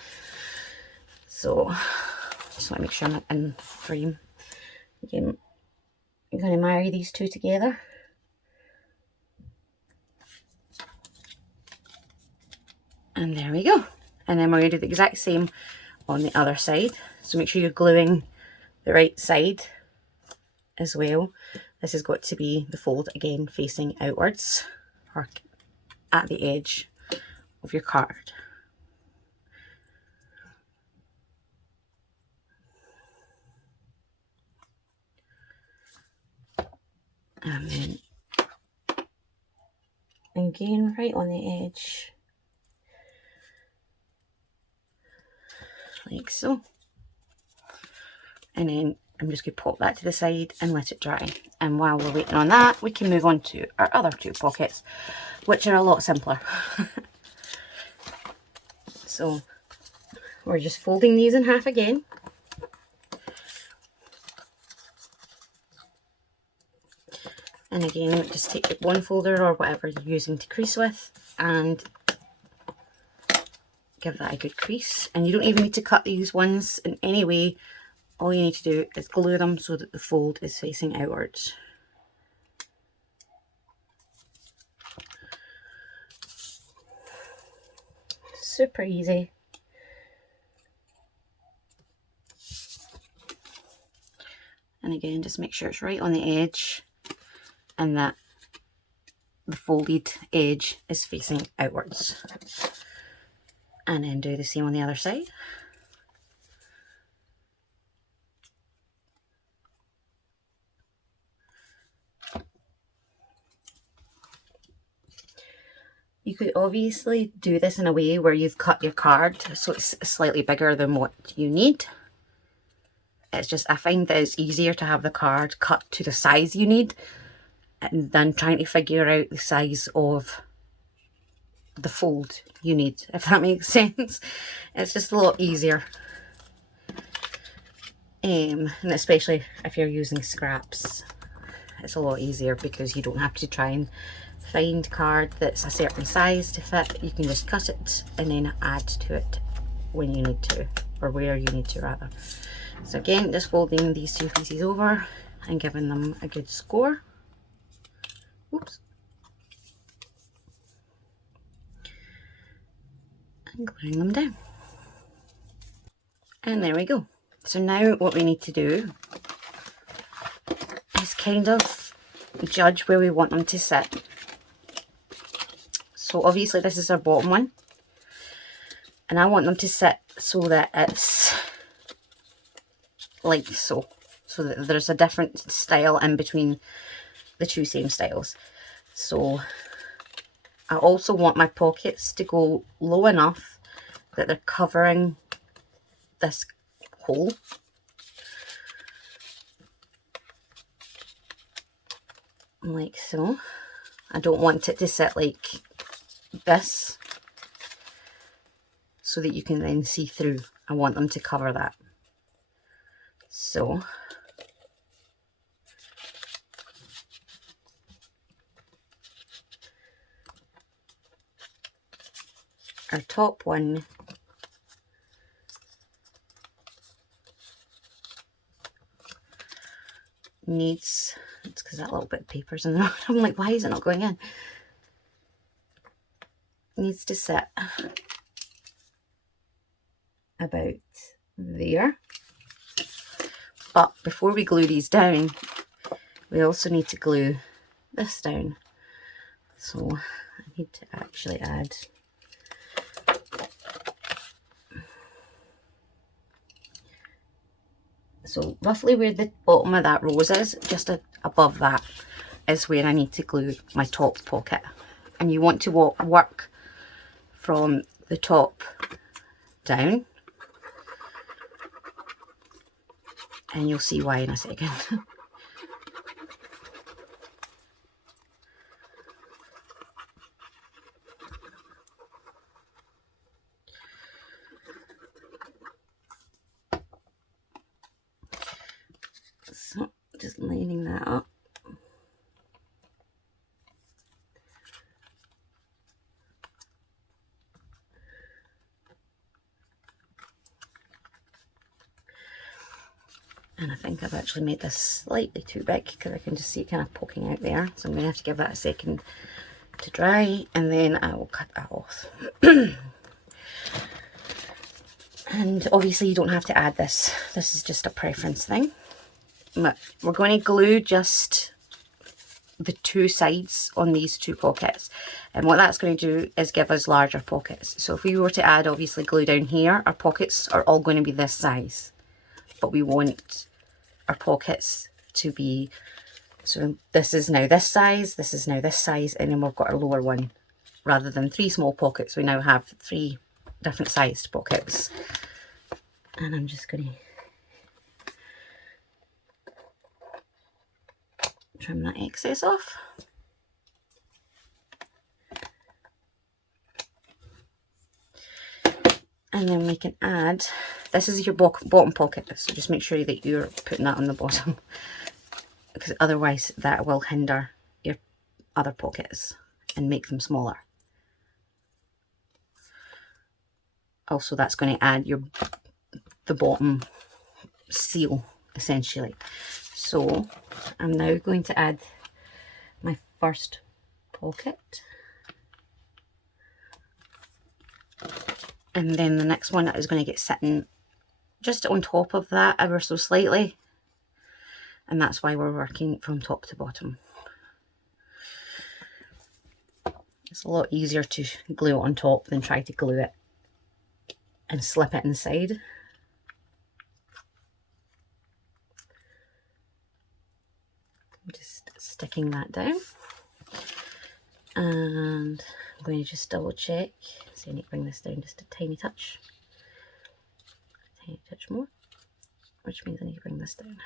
So just want to make sure I'm in frame. Again, I'm going to marry these two together. And there we go. And then we're going to do the exact same on the other side. So make sure you're gluing the right side as well. This has got to be the fold again facing outwards, or at the edge of your card. And then again right on the edge, like so. And then I'm just going to pop that to the side and let it dry. And while we're waiting on that, we can move on to our other two pockets, which are a lot simpler. So we're just folding these in half again. And again, just take one folder or whatever you're using to crease with and give that a good crease. And you don't even need to cut these ones in any way. All you need to do is glue them so that the fold is facing outwards. Super easy. And again, just make sure it's right on the edge and that the folded edge is facing outwards. And then do the same on the other side. You could obviously do this in a way where you've cut your card so it's slightly bigger than what you need. It's just, I find that it's easier to have the card cut to the size you need than trying to figure out the size of the fold you need, if that makes sense. It's just a lot easier. And especially if you're using scraps, it's a lot easier because you don't have to try and find card that's a certain size to fit. You can just cut it and then add to it when you need to, or where you need to rather. So again, just folding these two pieces over and giving them a good score. Oops. And gluing them down. And there we go. So now what we need to do is kind of judge where we want them to sit. So obviously this is our bottom one, and I want them to sit so that it's like so that there's a different style in between the two same styles. So I also want my pockets to go low enough that they're covering this hole. Like so. I don't want it to sit like this so that you can then see through. I want them to cover that. So our top one needs, it's because that little bit of paper's in there. I'm like, why is it not going in? Needs to sit about there. But before we glue these down, we also need to glue this down. So I need to actually add so roughly where the bottom of that rose is, just above that is where I need to glue my top pocket. And you want to work from the top down, and you'll see why in a second. So just lining that up. And I think I've actually made this slightly too big because I can just see it kind of poking out there. So I'm going to have to give that a second to dry, and then I will cut that off. And obviously you don't have to add this. This is just a preference thing. But we're going to glue just the two sides on these two pockets. And what that's going to do is give us larger pockets. So if we were to add obviously glue down here, our pockets are all going to be this size. But we want our pockets to be, so this is now this size, this is now this size, and then we've got our lower one. Rather than 3 small pockets, we now have 3 different sized pockets. And I'm just going to trim that excess off. And then we can add, this is your bottom pocket, so just make sure that you're putting that on the bottom, because otherwise that will hinder your other pockets and make them smaller. Also, that's going to add the bottom seal essentially. So I'm now going to add my first pocket, and then the next one is going to get sitting just on top of that ever so slightly, and that's why we're working from top to bottom. It's a lot easier to glue it on top than try to glue it and slip it inside. I'm just sticking that down, and I'm going to just double check. So I need to bring this down just a tiny touch more, which means I need to bring this down.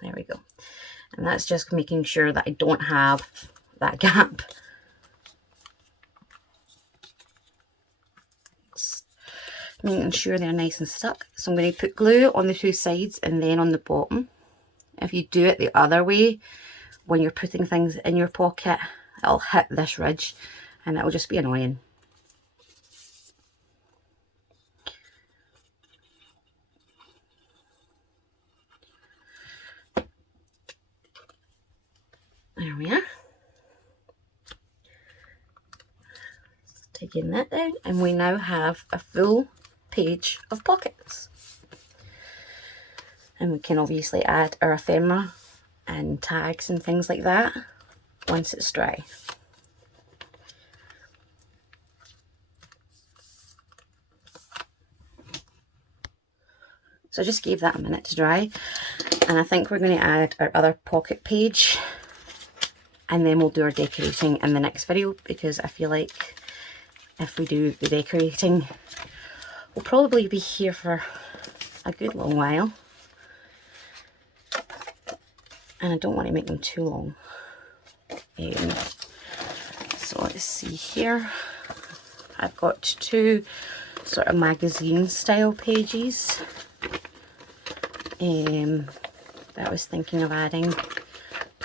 There we go. And that's just making sure that I don't have that gap. Just making sure they're nice and stuck. So I'm going to put glue on the 2 sides and then on the bottom. If you do it the other way, when you're putting things in your pocket, it'll hit this ridge and it'll just be annoying. There we are. Taking that down, and we now have a full page of pockets. And we can obviously add our ephemera and tags and things like that once it's dry. So I just gave that a minute to dry, and I think we're going to add our other pocket page, and then we'll do our decorating in the next video, because I feel like if we do the decorating, we'll probably be here for a good long while, and I don't want to make them too long. So let's see here. I've got 2 sort of magazine style pages. I was thinking of adding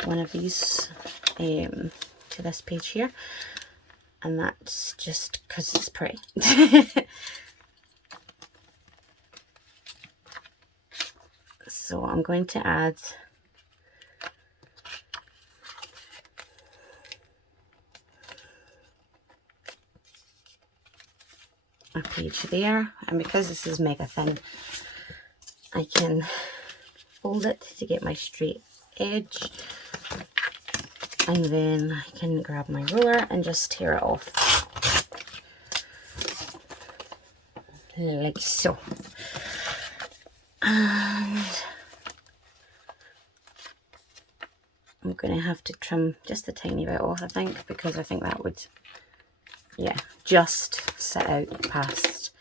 one of these to this page here, and that's just because it's pretty. So I'm going to add page there, and because this is mega thin, I can fold it to get my straight edge, and then I can grab my ruler and just tear it off like so. And I'm going to have to trim just a tiny bit off, I think, because I think that would, yeah, just sit out past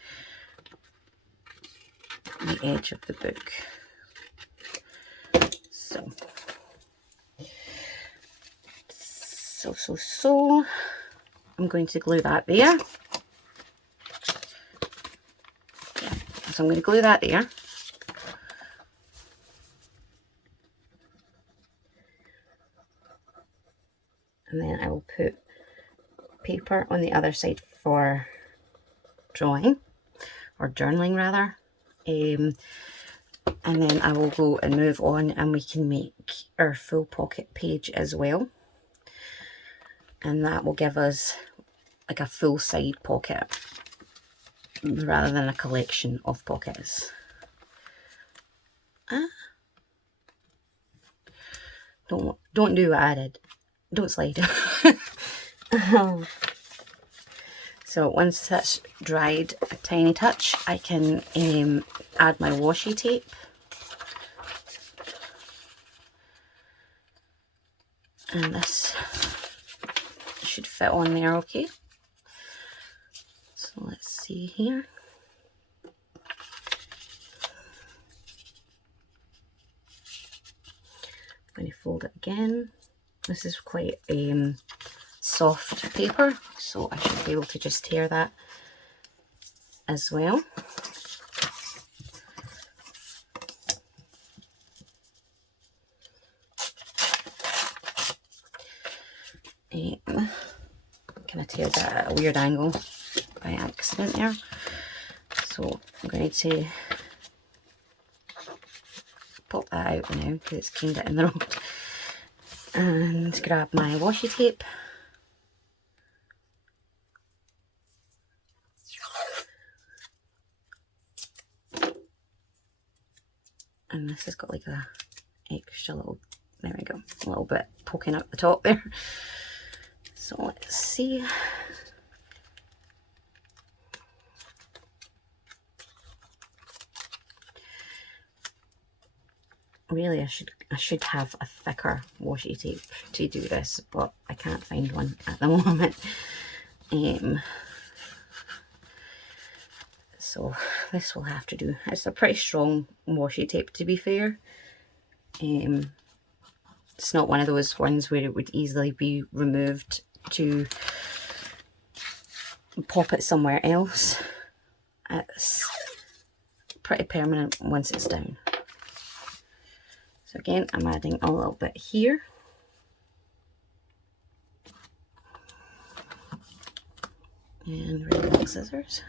the edge of the book. So I'm going to glue that there. So I'm going to glue that there. And then I will put paper on the other side for drawing, or journaling rather. And then I will go and move on, and we can make our full pocket page as well. And that will give us like a full side pocket rather than a collection of pockets. Don't do what I did. Don't slide. So once that's dried a tiny touch, I can add my washi tape. And this should fit on there okay. So let's see here. I'm going to fold it again. This is quite soft paper, so I should be able to just tear that as well. Kind of teared that at a weird angle by accident there. So I'm going to pop that out now because it's cleaned it in the road. And grab my washi tape. And this has got like a extra little, there we go, a little bit poking out the top there. So let's see. Really, I should have a thicker washi tape to do this, but I can't find one at the moment. So this will have to do. It's a pretty strong washi tape, to be fair. It's not one of those ones where it would easily be removed to pop it somewhere else. It's pretty permanent once it's down. So again, I'm adding a little bit here. And red little scissors.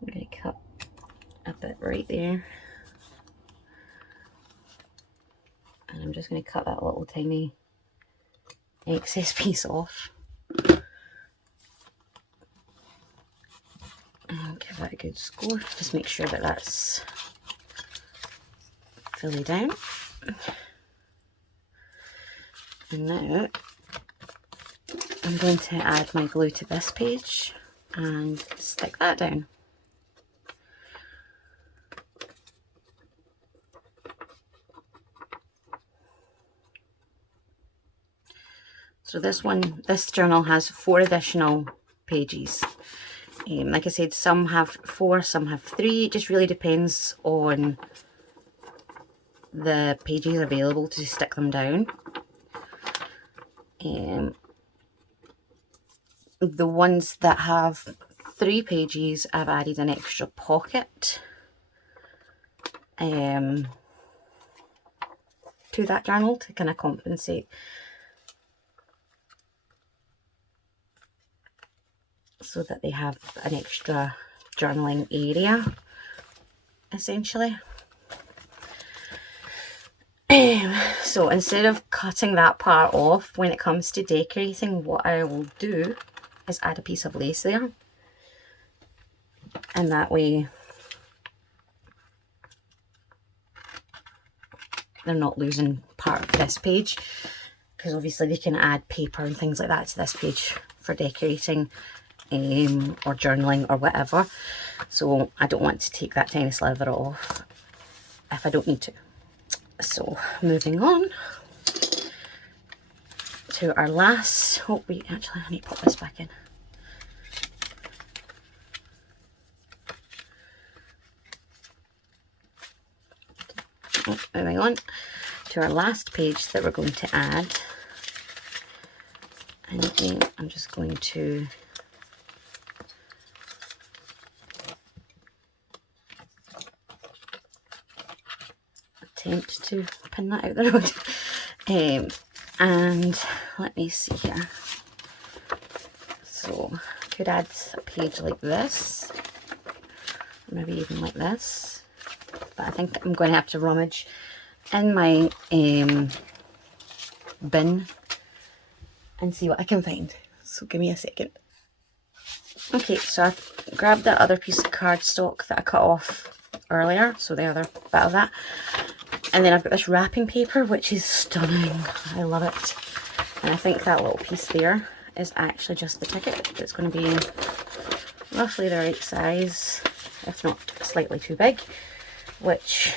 I'm going to cut a bit right there. And I'm just going to cut that little tiny excess piece off. And give that a good score. Just make sure that that's fully down. And now I'm going to add my glue to this page and stick that down. So this journal has 4 additional pages. Like I said, some have 4, some have 3. It just really depends on the pages available to stick them down. The ones that have 3 pages, I've added an extra pocket to that journal to kind of compensate. So that they have an extra journaling area, essentially. So instead of cutting that part off, when it comes to decorating, what I will do is add a piece of lace there. and that way they're not losing part of this page, because obviously they can add paper and things like that to this page for decorating or journaling or whatever. So I don't want to take that tiny sliver off if I don't need to. So moving on to our last, oh wait, actually I need to pop this back in. Oh, moving on to our last page that we're going to add. And again, I'm just going to attempt to pin that out the road. And let me see here. So I could add a page like this, or maybe even like this, but I think I'm going to have to rummage in my bin and see what I can find. So give me a second. Okay, so I've grabbed that other piece of cardstock that I cut off earlier, so the other bit of that. And then I've got this wrapping paper, which is stunning. I love it. And I think that little piece there is actually just the ticket. It's going to be roughly the right size, if not slightly too big, which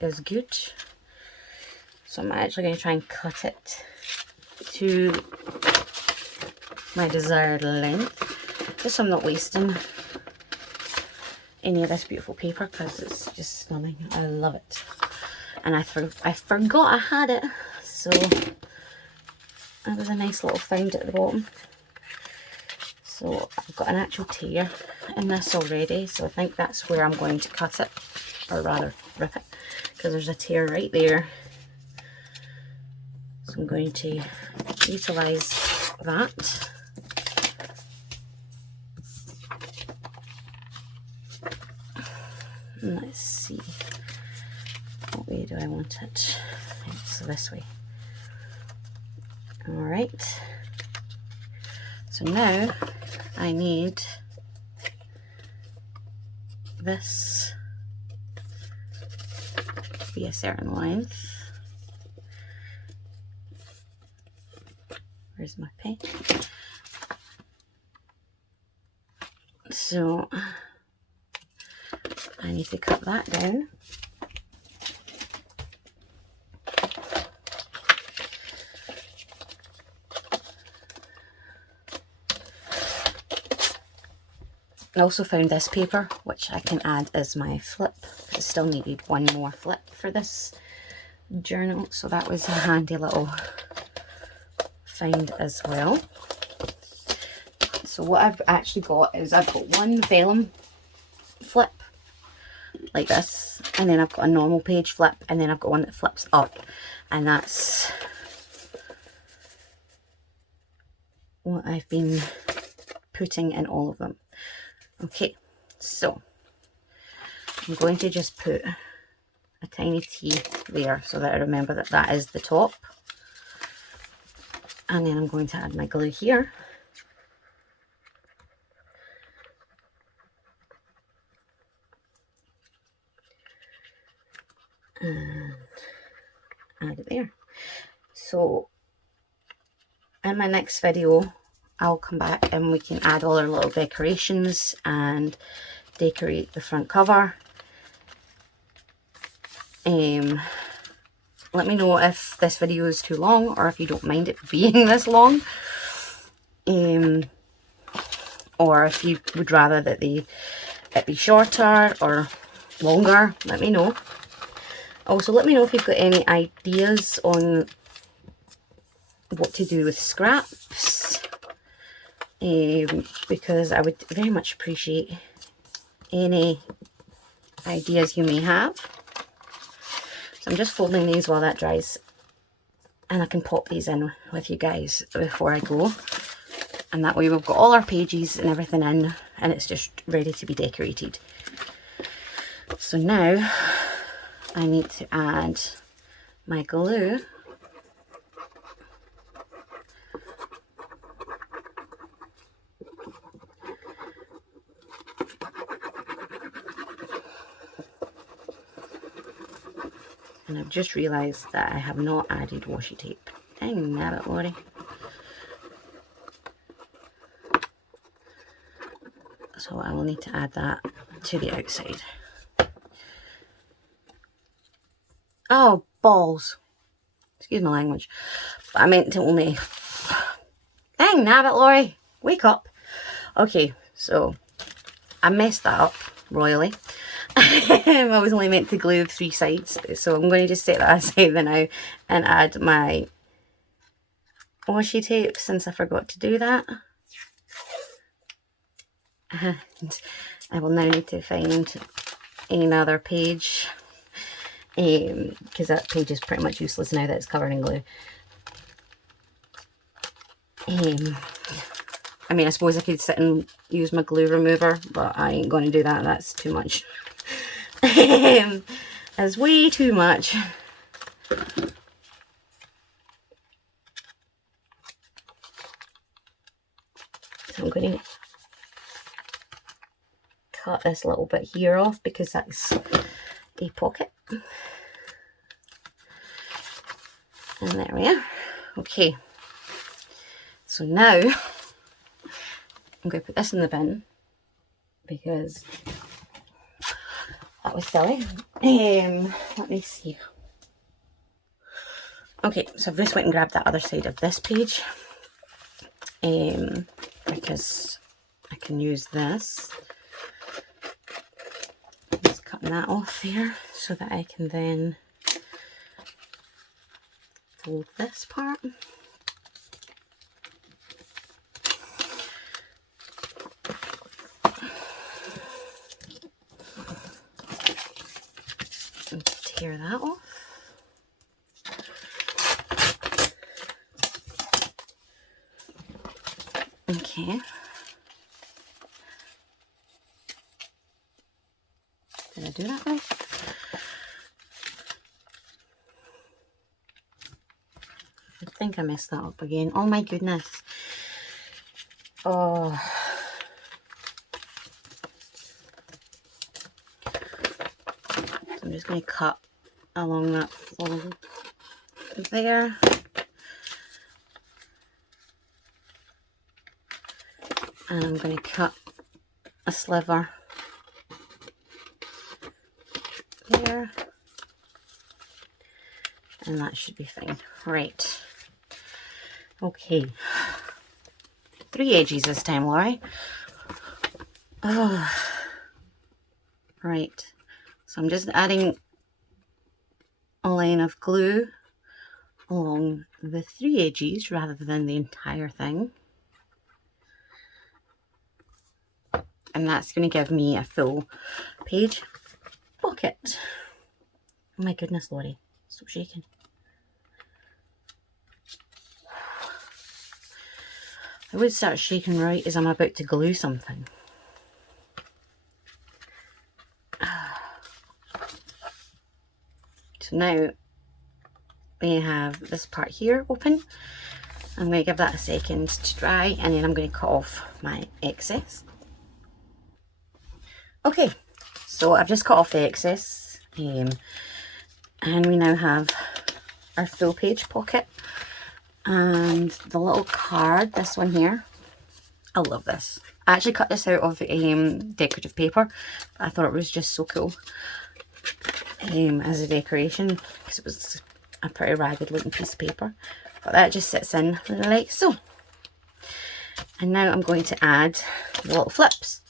is good. So I'm actually going to try and cut it to my desired length, just so I'm not wasting any of this beautiful paper, because it's just stunning. I love it. And I forgot I had it, so that was a nice little find at the bottom. So I've got an actual tear in this already, so I think that's where I'm going to cut it, or rather rip it, because there's a tear right there. So I'm going to utilise that. And let's see, what way do I want it? So this way. Alright, so now I need this to be a certain length. Where's my pen? So I need to cut that down. I also found this paper, which I can add as my flip. I still needed one more flip for this journal, so that was a handy little find as well. So what I've actually got is I've got one vellum flip like this, and then I've got a normal page flip, and then I've got one that flips up, and that's what I've been putting in all of them. Okay, so I'm going to just put a tiny T there so that I remember that that is the top, and then I'm going to add my glue here. And add it there. So in my next video I'll come back and we can add all our little decorations and decorate the front cover. Let me know if this video is too long, or if you don't mind it being this long, or if you would rather that it be shorter or longer. Let me know. Also, let me know if you've got any ideas on what to do with scraps, because I would very much appreciate any ideas you may have. So I'm just folding these while that dries, and I can pop these in with you guys before I go, and that way we've got all our pages and everything in, and it's just ready to be decorated. So now I need to add my glue. And I've just realised that I have not added washi tape. Dang nabbit, Lorree. So I will need to add that to the outside. Oh, balls. Excuse my language. But I meant to only... Dang nabbit, Lorree. Wake up. Okay, so I messed that up royally. I was only meant to glue 3 sides, so I'm going to just set that aside now and add my washi tape since I forgot to do that. And I will now need to find another page because that page is pretty much useless now that it's covered in glue. I mean, I suppose I could sit and use my glue remover, but I ain't going to do that. That's too much. That's way too much. So I'm going to cut this little bit here off because that's a pocket. And there we are. Okay. So now I'm going to put this in the bin because that was silly. Let me see. Okay, so I've just went and grabbed that other side of this page because I can use this. Just cutting that off there so that I can then fold this part. And tear that off. Okay. Did I do that right? I think I messed that up again. Oh my goodness. Oh. So I'm just going to cut along that fold there. And I'm going to cut a sliver there. And that should be fine. Right. Okay. 3 edges this time, Lorree. Oh. Right. So I'm just adding a line of glue along the 3 edges rather than the entire thing. And that's going to give me a full page pocket. Oh my goodness, Lorree. Stop shaking. I would start shaking right as I'm about to glue something. So now we have this part here open. I'm going to give that a second to dry and then I'm going to cut off my excess. Okay, so I've just cut off the excess and we now have our full page pocket and the little card, this one here. I love this. I actually cut this out of decorative paper. I thought it was just so cool as a decoration because it was a pretty ragged looking piece of paper. But that just sits in like so. And now I'm going to add the little flips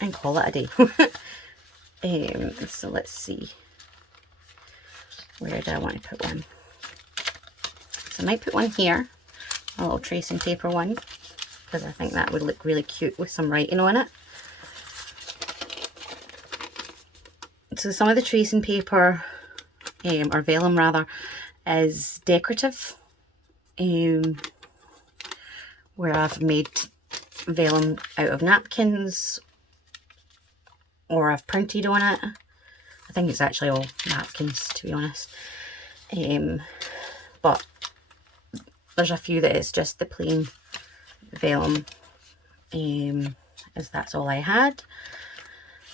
and call it a day. So let's see, where do I want to put one? So I might put one here, a little tracing paper one, because I think that would look really cute with some writing on it. So some of the tracing paper, or vellum rather, is decorative, where I've made vellum out of napkins or I've printed on it. I think it's actually all napkins, to be honest. But there's a few that it's just the plain vellum, as that's all I had.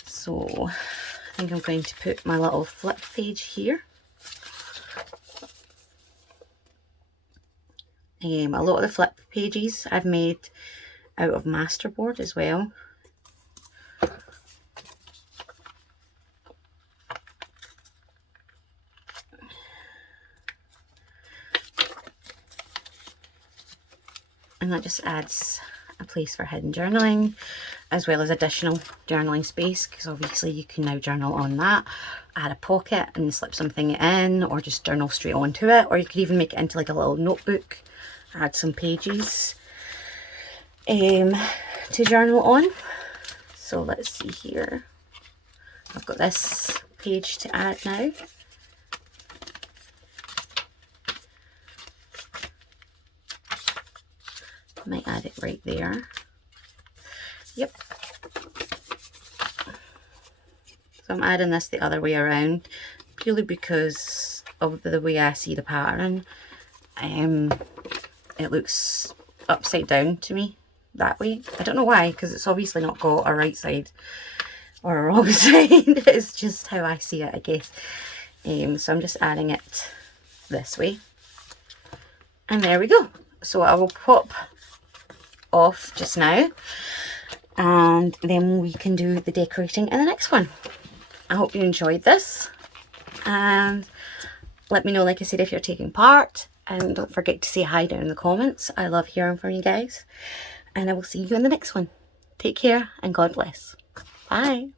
So think I'm going to put my little flip page here. A lot of the flip pages I've made out of masterboard as well. And that just adds a place for hidden journaling, as well as additional journaling space, because obviously you can now journal on that, add a pocket and slip something in, or just journal straight onto it, or you could even make it into like a little notebook, add some pages to journal on. So let's see here, I've got this page to add now. I might add it right there. Yep. So I'm adding this the other way around, purely because of the way I see the pattern. It looks upside down to me that way. I don't know why, because it's obviously not got a right side or a wrong side. It's just how I see it, I guess. So I'm just adding it this way. And there we go. So I will pop off just now, and then we can do the decorating in the next one. I hope you enjoyed this, and let me know, like I said, if you're taking part, and don't forget to say hi down in the comments. I love hearing from you guys, and I will see you in the next one. Take care and God bless. Bye.